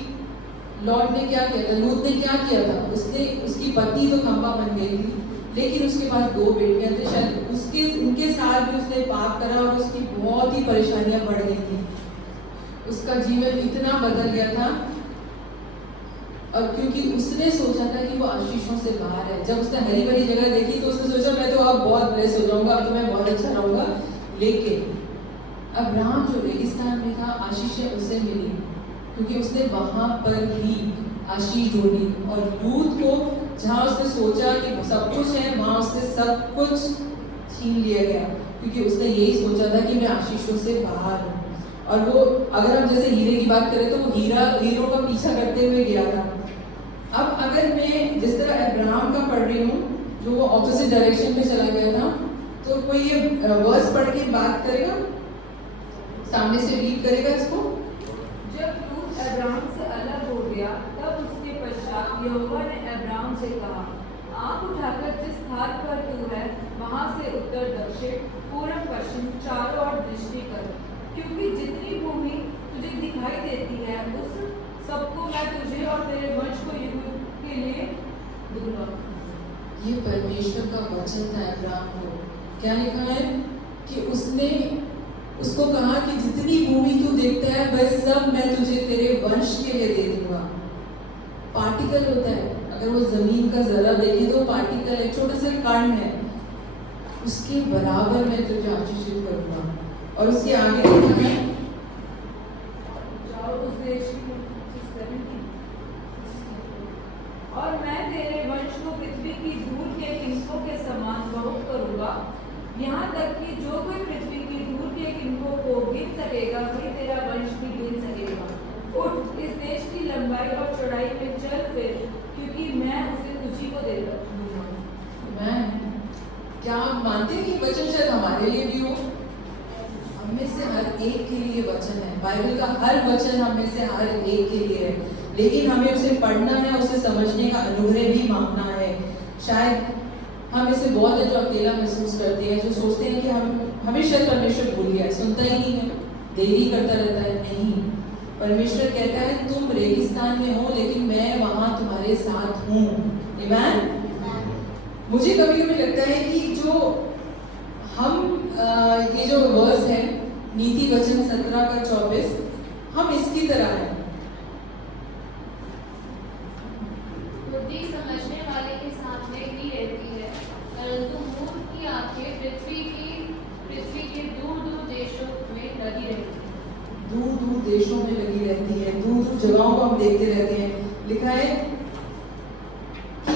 लॉर्ड ने क्या किया था, लूत ने क्या किया था। उसने, उसकी पत्नी तो खंभा बन गई थी, लेकिन उसके पास 2 बेटियां थे, शायद उनके साथ भी उसने पाप करा और उसकी बहुत ही परेशानियां बढ़ गई थी। उसका जीवन इतना बदल गया था, और क्योंकि उसने सोचा था कि वो आशीषों से बाहर है। जब उसने हरी भरी जगह देखी तो उसने सोचा मैं तो अब बहुत ब्लेस हो जाऊंगा, अब तो मैं बहुत अच्छा रहूंगा। लेकिन अब्राहम जो रेगिस्तान में था, आशीषें उसे मिली क्योंकि उसने वहां पर भी आशीष ढूंढी। और लूत को जहां उसने सोचा कि सब कुछ है, वहां उससे सब कुछ छीन लिया गया, क्योंकि उसने यही सोचा था कि मैं आशीषों से बाहर हूँ। और वो, अगर हम जैसे हीरे की बात करें तो वो हीरों का पीछा करते हुए गया था। अब अगर मैं जिस तरह अब्राहम का पढ़ रही हूँ, जो वो ऑपोजिट डायरेक्शन में चला गया था, तो कोई ये वर्स पढ़ के बात करेगा, सामने से रीड करेगा इसको। जब लूत अब्राहम से अलग हो गया, तब उसके पश्चात यहोवा ने अब्राहम से कहा, आँख उठाकर जिस स्थान पर तू है वहाँ से उत्तर दक्षिण पूरब पश्चिम चारों ओर दृष्टि कर, क्योंकि जितनी भूमि तुझे दिखाई देती है उस सबको मैं तुझे और तेरे वंश को युग के लिए दूंगा। ये परमेश्वर का वचन था अब्राहम को। क्या लिखा है कि उसने उसको कहा कि जितनी भूमि तू देखता है वह सब मैं तुझे तेरे वंश के लिए दे दूंगा। पार्टिकल होता है, अगर वो जमीन का जरा देखे तो पार्टिकल है, छोटा सा कण है, उसके बराबर मैं तुझे आशीषित करूंगा। और उसके आगे लिखा है, जाओ उस देश की, और मैं तेरे वंश को पृथ्वी की दूर के किंकों के समान बहुत करूंगा, यहाँ तक कि जो कोई पृथ्वी की दूर के किंकों को गिन सकेगा वही तेरा वंश भी गिन सकेगा। उठ, इस देश की लंबाई और चौड़ाई में चल फिर, क्योंकि मैं उसे तुझी को दे दूंगा। मैं क्या आप मानते हैं कि वचन शायद हमारे लिए भी हो? हम में से हर एक के लिए वचन है। बाइबल का हर वचन हम में से हर एक के लिए है, लेकिन हमें उसे पढ़ना है, उसे समझने का अनुग्रह भी मांगना है। शायद हम इसे बहुत है जो अकेला महसूस करते हैं, जो सोचते हैं कि हमें शायद परमेश्वर भूल गया है, सुनता ही नहीं है, देरी करता रहता है। नहीं, परमेश्वर कहता है तुम रेगिस्तान में हो लेकिन मैं वहां तुम्हारे साथ हूँ। आमीन। मुझे कभी कभी लगता है कि जो हम ये जो वर्स है नीति वचन 17:24, हम इसकी तरह है। बुद्धि समझने वाले के सामने भी रहती है, परंतु मूर्ख की आंखें पृथ्वी के दूर दूर देशों में लगी रहती है। दूर दूर देशों में लगी रहती है, दूर दूर जगहों को हम देखते रहते हैं। लिखा है कि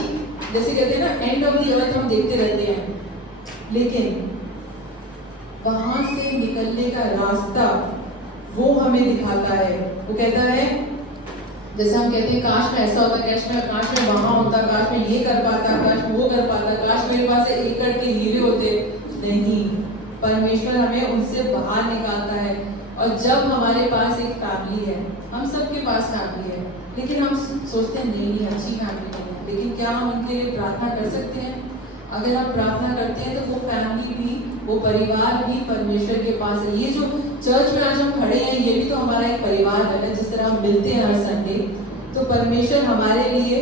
जैसे कहते हैं ना, एंड ऑफ द अर्थ हम देखते रहते हैं, लेकिन वहां से निकलने का रास्ता वो हमें दिखाता है। वो कहता है, जैसे हम कहते हैं काश में ऐसा होता, काश में वहां होता, काश में ये कर पाता, काश में वो कर पाता, काश मेरे पास 1 एकड़ के हीरे होते। नहीं, परमेश्वर हमें उनसे बाहर निकालता है। और जब हमारे पास एक फैमिली है, हम सबके पास फैमिली है, लेकिन हम सोचते हैं नहीं अच्छी फैमिली नहीं है, लेकिन क्या हम उनके लिए प्रार्थना कर सकते हैं? अगर हम प्रार्थना करते हैं तो वो फैमिली भी, वो परिवार भी परमेश्वर के पास है। ये जो चर्च में आज हम खड़े हैं, ये भी तो हमारा एक परिवार है। जिस तरह हम मिलते हैं हर संडे, तो परमेश्वर हमारे लिए,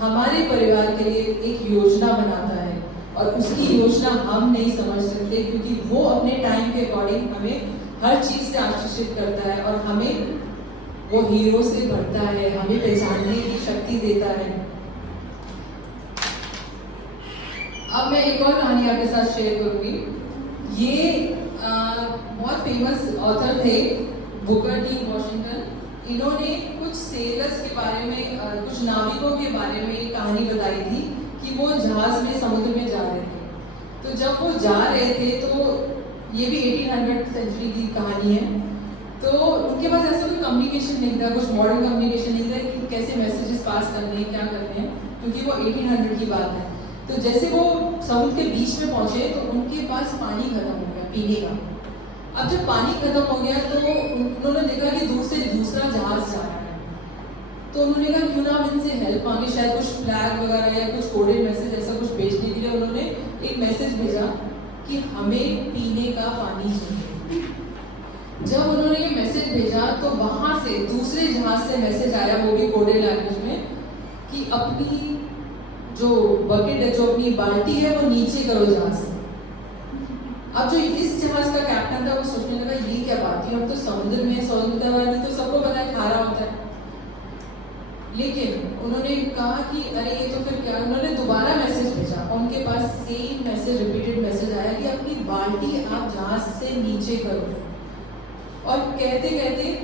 हमारे परिवार के लिए एक योजना बनाता है, और उसकी योजना हम नहीं समझ सकते, क्योंकि वो अपने टाइम के अकॉर्डिंग हमें हर चीज से आशीषित करता है, और हमें वो हीरो से भरता है, हमें पहचानने की शक्ति देता है। अब मैं एक और कहानी आपके साथ शेयर करूंगी। ये बहुत फेमस ऑथर थे, बुकर टी वॉशिंगटन। इन्होंने कुछ सेलर्स के बारे में, कुछ नाविकों के बारे में एक कहानी बताई थी कि वो जहाज में समुद्र में जा रहे थे। तो जब वो जा रहे थे, तो ये भी 1800 सेंचुरी की कहानी है, तो उनके पास ऐसा कोई कम्युनिकेशन नहीं था, कुछ मॉडर्न कम्युनिकेशन नहीं था कि कैसे मैसेजेस पास करने हैं, क्या करने हैं, क्योंकि वो 1800 की बात है। तो जैसे वो समुद्र के बीच में पहुंचे, तो उनके पास पानी खत्म हो गया पीने का। अब जब पानी खत्म हो गया, तो उन्होंने देखा कि दूर से दूसरा जहाज जा रहा है। तो उन्होंने कहा क्यों ना हम इनसे हेल्प मांगे, शायद कुछ फ्लैग वगैरह या कुछ कोडेड मैसेज ऐसा कुछ भेजने के लिए उन्होंने एक मैसेज भेजा कि हमें पीने का पानी चाहिए। जब उन्होंने ये मैसेज भेजा, तो वहां से दूसरे जहाज से मैसेज आया, वो भी कोडेड लैंग्वेज में, कि अपनी जो बकेट है, जो अपनी बाल्टी है, वो नीचे करो जहाज से। अब जो इस जहाज का कैप्टन था, वो सोचने लगा ये क्या बात है, हम तो समुद्र में, समुद्र में तो सबको पता है खारा होता है। लेकिन उन्होंने कहा कि अरे ये तो फिर क्या, उन्होंने दोबारा मैसेज भेजा, उनके पास सेम मैसेज, रिपीटेड मैसेज आया कि अपनी बाल्टी आप जहाज से नीचे करो। और कहते कहते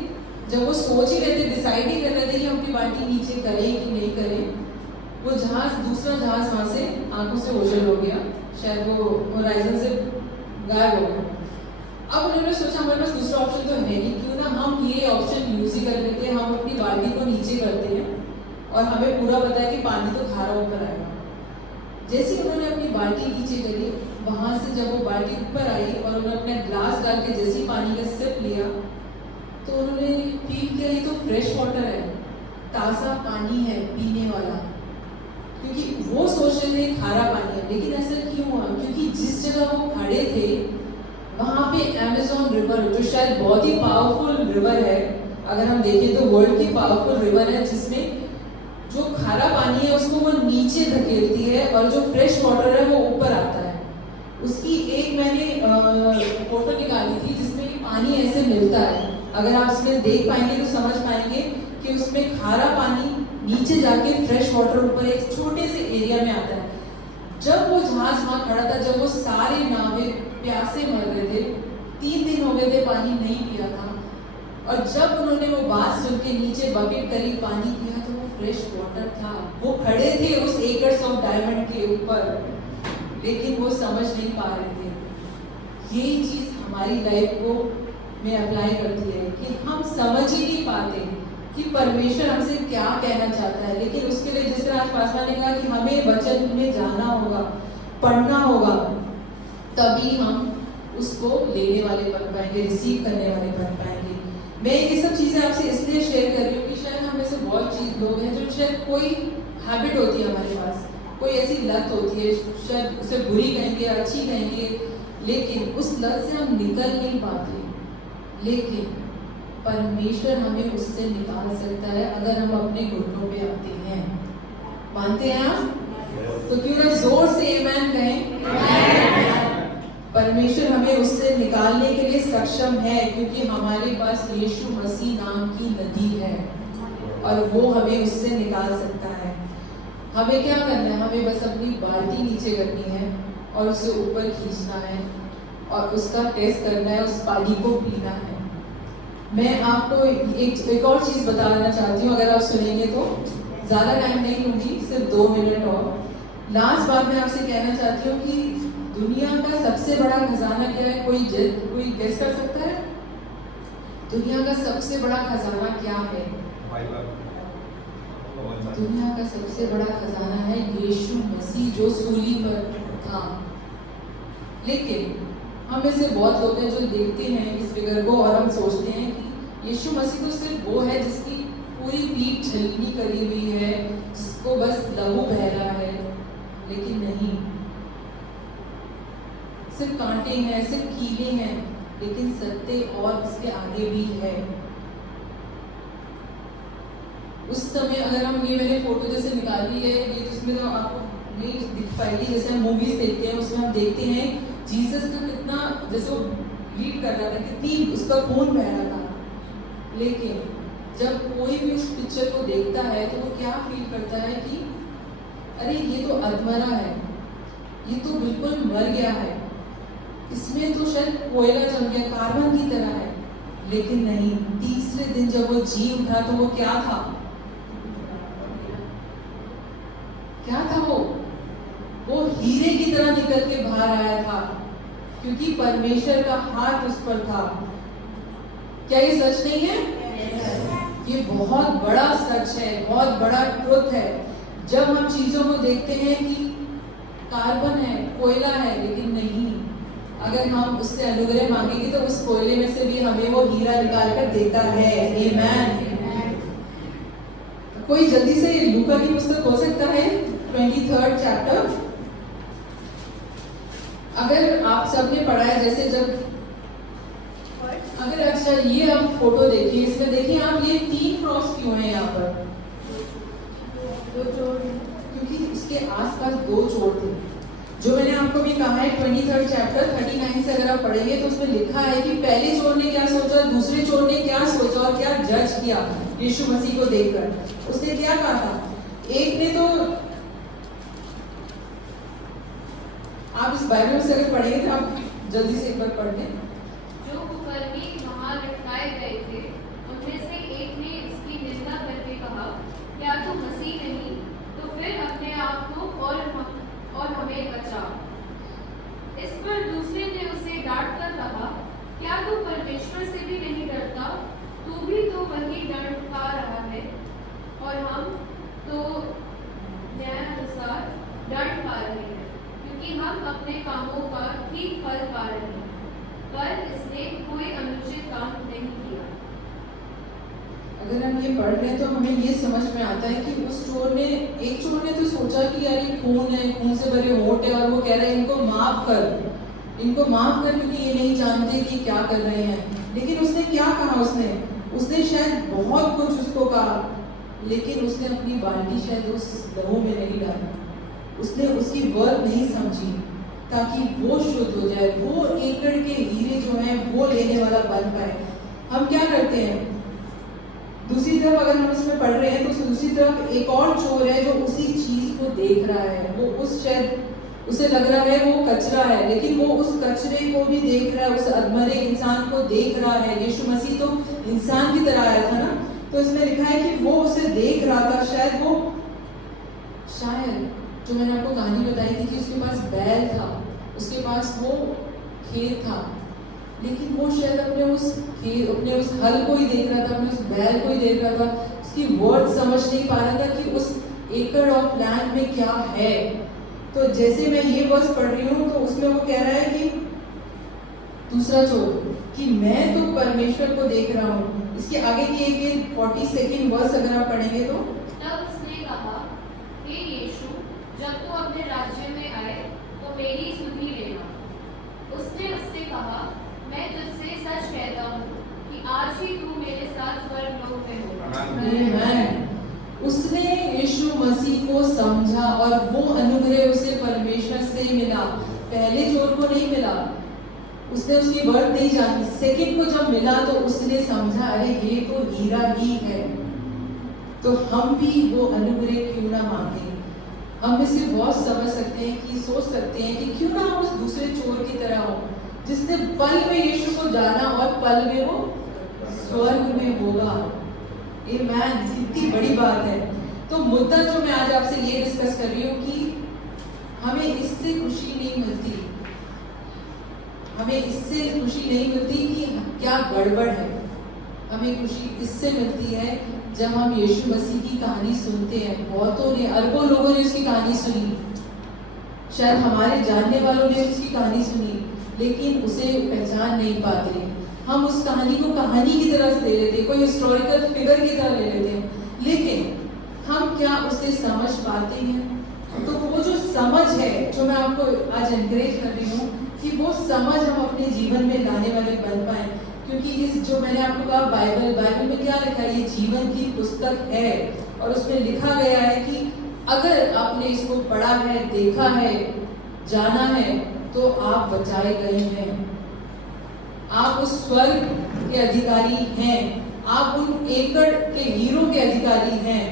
जब वो सोच ही रहे थे, डिसाइड ही कर रहे थे कि हम अपनी बाल्टी नीचे करें कि नहीं करें, वो जहाज, दूसरा जहाज वहां से आंखों से ओझल हो गया, शायद वो होराइजन से गायब हो गया। अब उन्होंने सोचा हमारे पास दूसरा ऑप्शन तो है नहीं, क्यों ना हम ये ऑप्शन यूज ही कर लेते हैं, हम अपनी बाल्टी को नीचे करते हैं, और हमें पूरा पता है कि पानी तो खारा ऊपर आएगा। जैसे उन्होंने अपनी बाल्टी नीचे करी, वहां से जब वो बाल्टी ऊपर आई और उन्होंने अपना ग्लास डाल के जैसे ही पानी का सिप लिया, तो उन्होंने फील किया ये तो फ्रेश वाटर है, ताज़ा पानी है पीने वाला। क्योंकि वो सोच रहे थे खारा पानी है। लेकिन ऐसा क्यों हुआ? क्योंकि जिस जगह वो खड़े थे, वहाँ पे अमेज़न रिवर, जो शायद बहुत ही पावरफुल रिवर है, अगर हम देखें तो वर्ल्ड की पावरफुल रिवर है, जिसमें जो खारा पानी है उसको वो नीचे धकेलती है, और जो फ्रेश वाटर है वो ऊपर आता है। उसकी एक मैंने फोटो निकाली थी, जिसमें कि पानी ऐसे मिलता है। अगर आप इसमें देख पाएंगे तो समझ पाएंगे कि उसमें खारा पानी नीचे जाके फ्रेश वाटर ऊपर एक छोटे से एरिया में आता है। जब वो जहाज वहां खड़ा था, जब वो सारे नाविक प्यासे मर रहे थे, 3 दिन हो गए थे पानी नहीं पिया था, और जब उन्होंने वो बात सुन के नीचे बकेट करी, पानी पिया, तो वो फ्रेश वाटर था। वो खड़े थे उस एकर्स ऑफ डायमंड के ऊपर, लेकिन वो समझ नहीं पा रहे थे। यही चीज हमारी लाइफ को में अप्लाई करती है कि हम समझ ही नहीं पाते कि परमेश्वर हमसे क्या कहना चाहता है। लेकिन उसके लिए जिस तरह आज पासवान ने कहा कि हमें वचन में जाना होगा, पढ़ना होगा, तभी हम उसको लेने वाले बन पाएंगे, रिसीव करने वाले बन पाएंगे। मैं ये सब चीज़ें आपसे इसलिए शेयर कर रही हूँ कि शायद हम में से बहुत चीज लोग हैं जो शायद कोई हैबिट होती है हमारे पास, कोई ऐसी लत होती है, शायद उसे बुरी कहेंगे, अच्छी कहेंगे, लेकिन उस लत से हम निकल नहीं पाते। लेकिन परमेश्वर हमें उससे निकाल सकता है अगर हम अपने घुटनों पे आते हैं। मानते हैं आप? तो क्यों ना जोर से आमीन कहें। परमेश्वर हमें उससे निकालने के लिए सक्षम है, क्योंकि हमारे पास यीशु मसीह नाम की नदी है और वो हमें उससे निकाल सकता है। हमें क्या करना है? हमें बस अपनी बाल्टी नीचे करनी है और उसे ऊपर खींचना है और उसका टेस्ट करना है, उस पानी को पीना है। मैं आपको एक और चीज़ बताना चाहती हूँ, अगर आप सुनेंगे तो। ज़्यादा टाइम नहीं लूँगी, सिर्फ 2 मिनट और। लास्ट बात मैं आपसे कहना चाहती हूँ कि दुनिया का सबसे बड़ा खजाना क्या है? कोई गेस कर सकता है? दुनिया का सबसे बड़ा खजाना क्या है? दुनिया का सबसे बड़ा खजाना है यीशु मसीह, जो सूली पर था। लेकिन हम में से बहुत लोग हैं जो देखते हैं इस फिगर को और हम सोचते हैं कि यीशु मसीह तो सिर्फ वो है जिसकी पूरी पीठ झिल्मी करी हुई है, जिसको बस लहू बह रहा है। लेकिन नहीं, सिर्फ कांटे हैं, सिर्फ कीले हैं, लेकिन सत्य और इसके आगे भी है। उस समय अगर हम ये मैंने फोटो जैसे निकाली है, ये इसमें तो आपको नहीं दिख पाएगी, जैसे हम मूवीज देखते हैं उसमें हम देखते हैं जीसस का कितना, जैसे वो ब्लीड कर रहा था, कितनी उसका खून बह रहा था, लेकिन जब कोई भी उस पिक्चर को देखता है तो वो क्या फील करता है कि अरे ये तो अधमरा है, ये तो बिल्कुल मर गया है, इसमें तो शायद कोयला जम गया, कार्बन की तरह है। लेकिन नहीं, तीसरे दिन जब वो जी उठा तो वो क्या था? क्या था वो हीरे की तरह निकल के बाहर आया था, क्योंकि परमेश्वर का हाथ उस पर था। क्या ये सच नहीं है? ये बहुत बड़ा सच है, बहुत बड़ा ट्रुथ है। जब हम चीजों को देखते हैं कि कार्बन है, कोयला है, लेकिन नहीं, अगर हम उससे अनुग्रह मांगेंगे तो उस कोयले में से भी हमें वो हीरा निकाल कर देता है। आमेन। कोई जल्दी से लूका की पुस्तक हो सकता है 23rd चैप्टर। अगर आप सबने पढ़ा है, जैसे जब अगर अच्छा ये आप फोटो देखिए, इसमें देखिए आप, ये 3 क्रॉस क्यों है यहाँ पर? क्योंकि इसके आसपास 2 चोर थे। जो मैंने आपको भी कहा है 23rd चैप्टर 39 से अगर आप पढ़ेंगे तो उसमें लिखा है कि पहले चोर ने क्या सोचा, दूसरे चोर ने क्या सोचा और क्या जज किया यीशु मसीह को देखकर। उसने क्या कहा था? एक ने तो, आप इस बाइबल से अगर पढ़ेंगे तो आप जल्दी से एक बार पढ़ लें। जो कुकर्मी वहां लटकाए गए थे उनमें से एक ने इसकी निंदा करके कहा, क्या तू मसीह नहीं तो फिर अपने आप को और हमें बचा। इस पर दूसरे ने उसे डांट कर कहा, क्या तू परमेश्वर से भी नहीं डरता? तू भी तो वही दंड पा रहा है और हम तो न्यायानुसार दंड पा रहे हैं, क्योंकि हम अपने कामों का ठीक फल पा रहे हैं, पर इसने कोई अनुचित काम नहीं किया। अगर हम ये पढ़ रहे हैं तो हमें ये समझ में आता है कि उस चोर ने, एक चोर ने तो सोचा कि यार ये खून है, खून से भरे होंठ है, और वो कह रहा है इनको माफ कर, इनको माफ कर, क्योंकि ये नहीं जानते कि क्या कर रहे हैं। लेकिन उसने क्या कहा? उसने शायद बहुत कुछ उसको कहा, लेकिन उसने अपनी बाल्टी शायद उस लहू में नहीं डाली, उसने उसकी वर्थ नहीं समझी, ताकि वो शुद्ध हो जाए, वो एकड़ के हीरे जो हैं वो लेने वाला बन पाए। हम क्या करते हैं? दूसरी तरफ अगर हम इसमें पढ़ रहे हैं तो दूसरी तरफ एक और चोर है जो उसी चीज को देख रहा है। वो उस शायद उसे लग रहा है वो कचरा है, लेकिन वो उस कचरे को भी देख रहा है, उस अधमरे इंसान को देख रहा है। यीशु मसीह तो इंसान की तरह आया था ना, तो इसमें लिखा है कि वो उसे देख रहा था। शायद जो मैंने आपको कहानी बताई थी कि उसके पास बैल था, उसके पास वो खेत था, लेकिन वो शायद अपने उस हल को ही देख रहा था, अपने उस बैल को ही देख रहा था, उसकी वर्ड समझ नहीं पा रहा था कि उस एकड़ ऑफ लैंड में क्या है। तो जैसे मैं ये वर्स पढ़ रही हूँ तो उसमें वो कह रहा है कि दूसरा चोर कि मैं तो परमेश्वर को देख रहा हूँ। इसके आगे की एक 42nd वर्स अगर आप पढ़ेंगे तो, तब उसने कहा, हे यीशु, जब तू अपने राज्य में आए तो मेरी सुधि लेना। उसने उससे कहा, मैं तुझसे सच कहता हूँ कि आज ही तू मेरे साथ स्वर्गलोक में होगा। आमीन। उसने यीशु मसीह को समझा और वो अनुग्रह उसे परमेश्वर से मिला। पहले चोर को नहीं मिला, उसने उसकी वर्थ नहीं जानी। सेकंड को जब मिला तो उसने समझा, अरे ये तो हीरा ही है। तो हम भी वो अनुग्रह क्यों ना मांगे। हम इसे बहुत समझ सकते हैं कि सोच सकते हैं कि क्यों ना हम उस दूसरे चोर की तरह हो जिसने पल में यीशु को जाना और पल में वो स्वर्ग में होगा। आमीन। कितनी बड़ी बात है। तो मुद्दा जो मैं आज आपसे ये डिस्कस कर रही हूँ कि हमें इससे खुशी नहीं मिलती, हमें इससे खुशी नहीं मिलती कि क्या गड़बड़ है। हमें खुशी इससे मिलती है जब हम यीशु मसीह की कहानी सुनते हैं। बहुतों ने, अरबों लोगों ने उसकी कहानी सुनी, शायद हमारे जानने वालों ने उसकी कहानी सुनी, लेकिन उसे पहचान नहीं पाते। हम उस कहानी को कहानी की तरह से ले लेते, कोई हिस्टोरिकल फिगर की तरह ले लेते हैं, लेकिन हम क्या उसे समझ पाते हैं? तो वो जो समझ है, जो मैं आपको आज एनकरेज कर रही हूँ कि कि वो समझ हम अपने जीवन में लाने वाले बन पाए। क्योंकि इस जो मैंने आपको कहा बाइबल में क्या लिखा है, ये जीवन की पुस्तक है और उसमें लिखा गया है कि अगर आपने इसको पढ़ा है, देखा है, जाना है तो आप बचाए गए हैं। आप उस स्वर्ग के अधिकारी हैं, आप उन एकड़ के हीरो के अधिकारी हैं।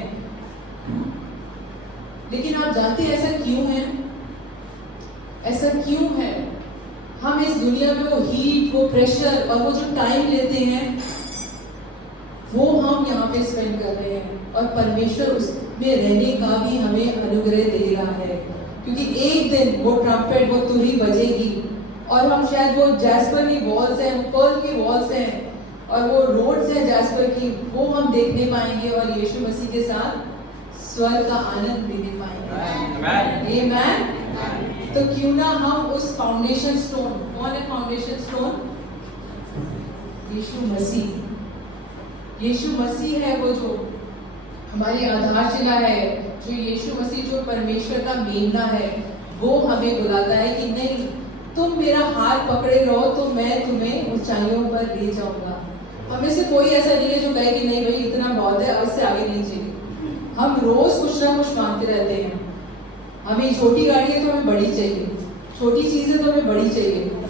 लेकिन आप जानते हैं ऐसा क्यों है? ऐसा क्यों है? हम इस दुनिया में वो हीट, वो प्रेशर और वो जो टाइम लेते हैं वो हम यहाँ पे स्पेंड कर रहे हैं, और परमेश्वर उसमें रहने का भी हमें अनुग्रह दे रहा है। क्योंकि एक दिन वो ट्रम्पेट, वो तुरही बजेगी और हम शायद वो जैस्पर की वॉल्स हैं, पर्ल की वॉल्स हैं और वो रोड्स हैं जैस्पर की, वो हम देखने पाएंगे और यीशु मसीह के साथ स्वर्ग का आनंद लेने पाएंगे। आमेन। तो क्यों ना हम उस फाउंडेशन स्टोन, कौन है फाउंडेशन स्टोन? यीशु मसीह। यीशु मसीह है वो जो हमारी आधारशिला है, जो यीशु मसीह जो परमेश्वर का मेमना है, वो हमें बुलाता है कि नहीं, तुम मेरा हाथ पकड़े रहो तो मैं तुम्हें ऊंचाइयों पर ले जाऊंगा। हमें से कोई ऐसा नहीं है जो कहे कि नहीं भाई इतना बहुत है, अब से आगे नहीं चाहिए। हम रोज कुछ ना कुछ मांगते रहते हैं। हमें छोटी गाड़ी है तो हमें बड़ी चाहिए, छोटी चीजें तो हमें बड़ी चाहिए।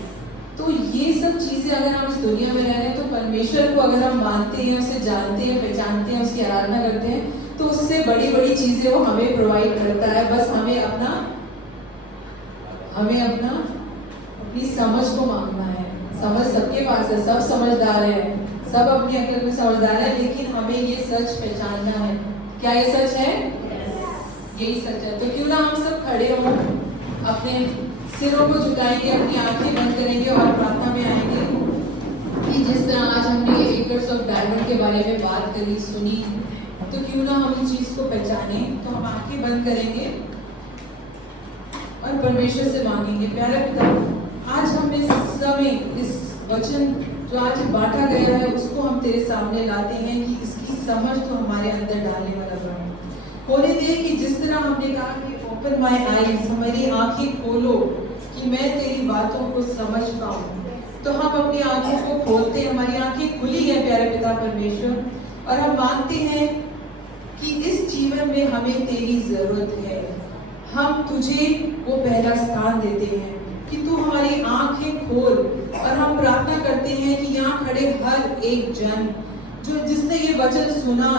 तो ये सब चीजें अगर हम इस दुनिया में रह रहे हैं तो परमेश्वर को अगर हम मानते हैं, उसे जानते हैं, पहचानते हैं, उसकी आराधना करते हैं, तो उससे बड़ी बड़ी चीजें वो हमें प्रोवाइड करता है। बस हमें अपना अपनी समझ को मांगना है। समझ सबके पास है, सब समझदार है, सब अपनी अकल में समझदार है, लेकिन हमें ये सच पहचानना है। क्या ये सच है? यही सच है। तो क्यों ना हम सब खड़े हों, अपने सिरों को झुकाएंगे, अपनी आंखें बंद करेंगे और प्रार्थना में आएंगे कि जिस तरह आज हमने एकर्स ऑफ डायमंड के बारे में बात करी, सुनी, तो क्यों ना हम उस चीज को पहचाने। तो हम आंखें बंद करेंगे और परमेश्वर से मांगेंगे, प्यारे पिता, आज हम इस समय इस वचन जो आज बांटा गया है उसको हम तेरे सामने लाते हैं कि इसकी समझ तो हमारे अंदर डालने वाला बने। होने दे कि जिस तरह हमने कहा कि ओपन माय आईज, हमारी आंखें खोलो कि मैं तेरी बातों को समझ पाऊं। तो हम अपनी आंखों को खोलते हैं, हमारी आंखें खुली है प्यारे पिता परमेश्वर, और हम मानते हैं कि इस जीवन में हमें तेरी जरूरत है। हम तुझे वो पहला स्थान देते हैं कि तू हमारी आंखें खोल, और हम प्रार्थना करते हैं कि यहाँ खड़े हर एक जन जो जिसने ये वचन सुना,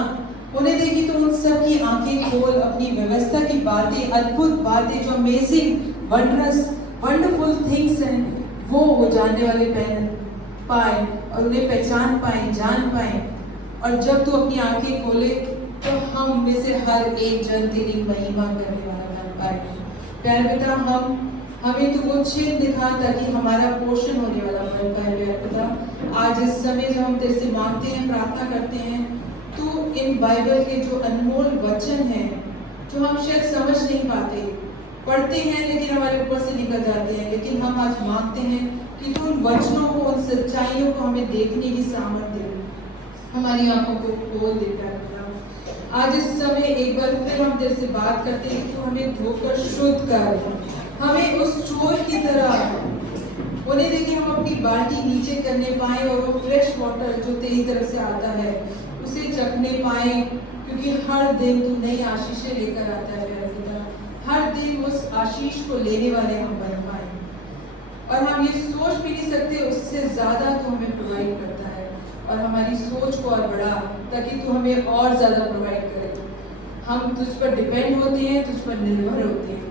उन्हें देखी तो उन सब की आंखें खोल, अपनी व्यवस्था की बातें, अद्भुत बातें, जो अमेजिंग, वंडरस, वंडरफुल थिंग्स हैं, वो जानने वाले पाए और उन्हें पहचान पाए, जान पाए। और जब तू अपनी आंखें खोले तो हम में से हर एक जन तेरी महिमा करने वाला बन पाए। प्यारे पिता, हमें तू वो चिन्ह दिखा ताकि हमारा पोषण होने वाला बन पाए। प्यारे पिता, आज इस समय जब हम तेरे से मांगते हैं, प्रार्थना करते हैं, तू इन बाइबल के जो अनमोल वचन हैं, जो हम शायद समझ नहीं पाते, पढ़ते हैं लेकिन हमारे ऊपर से निकल जाते हैं, लेकिन हम आज मांगते हैं कि तू उन वचनों को, उन सच्चाइयों को हमें देखने की सामर्थ्य दे, हमारी आंखों को खोल दे। आज इस समय एक बार फिर हम तेरे से बात करते हैं कि तू हमें धोकर शुद्ध कर, हमें उस चोर की तरह उन्हें देखिए हम अपनी बाल्टी नीचे करने पाए और वो फ्रेश वाटर जो तेरी तरफ से आता है उसे चखने पाए, क्योंकि हर दिन तू नई आशीषें लेकर आता है प्यारे पिता। हर दिन उस आशीष को लेने वाले हम बन पाए, और हम ये सोच भी नहीं सकते, उससे ज्यादा तू हमें प्रोवाइड करता है, और हमारी सोच को और बढ़ा ताकि तू हमें और ज्यादा प्रोवाइड करे। हम तुझ पर डिपेंड होते हैं, तुझ पर निर्भर होते हैं,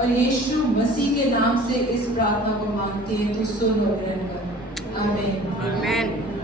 और यीशु मसीह के नाम से इस प्रार्थना को मांगते हैं, तू सुन और ग्रहण कर। आमीन।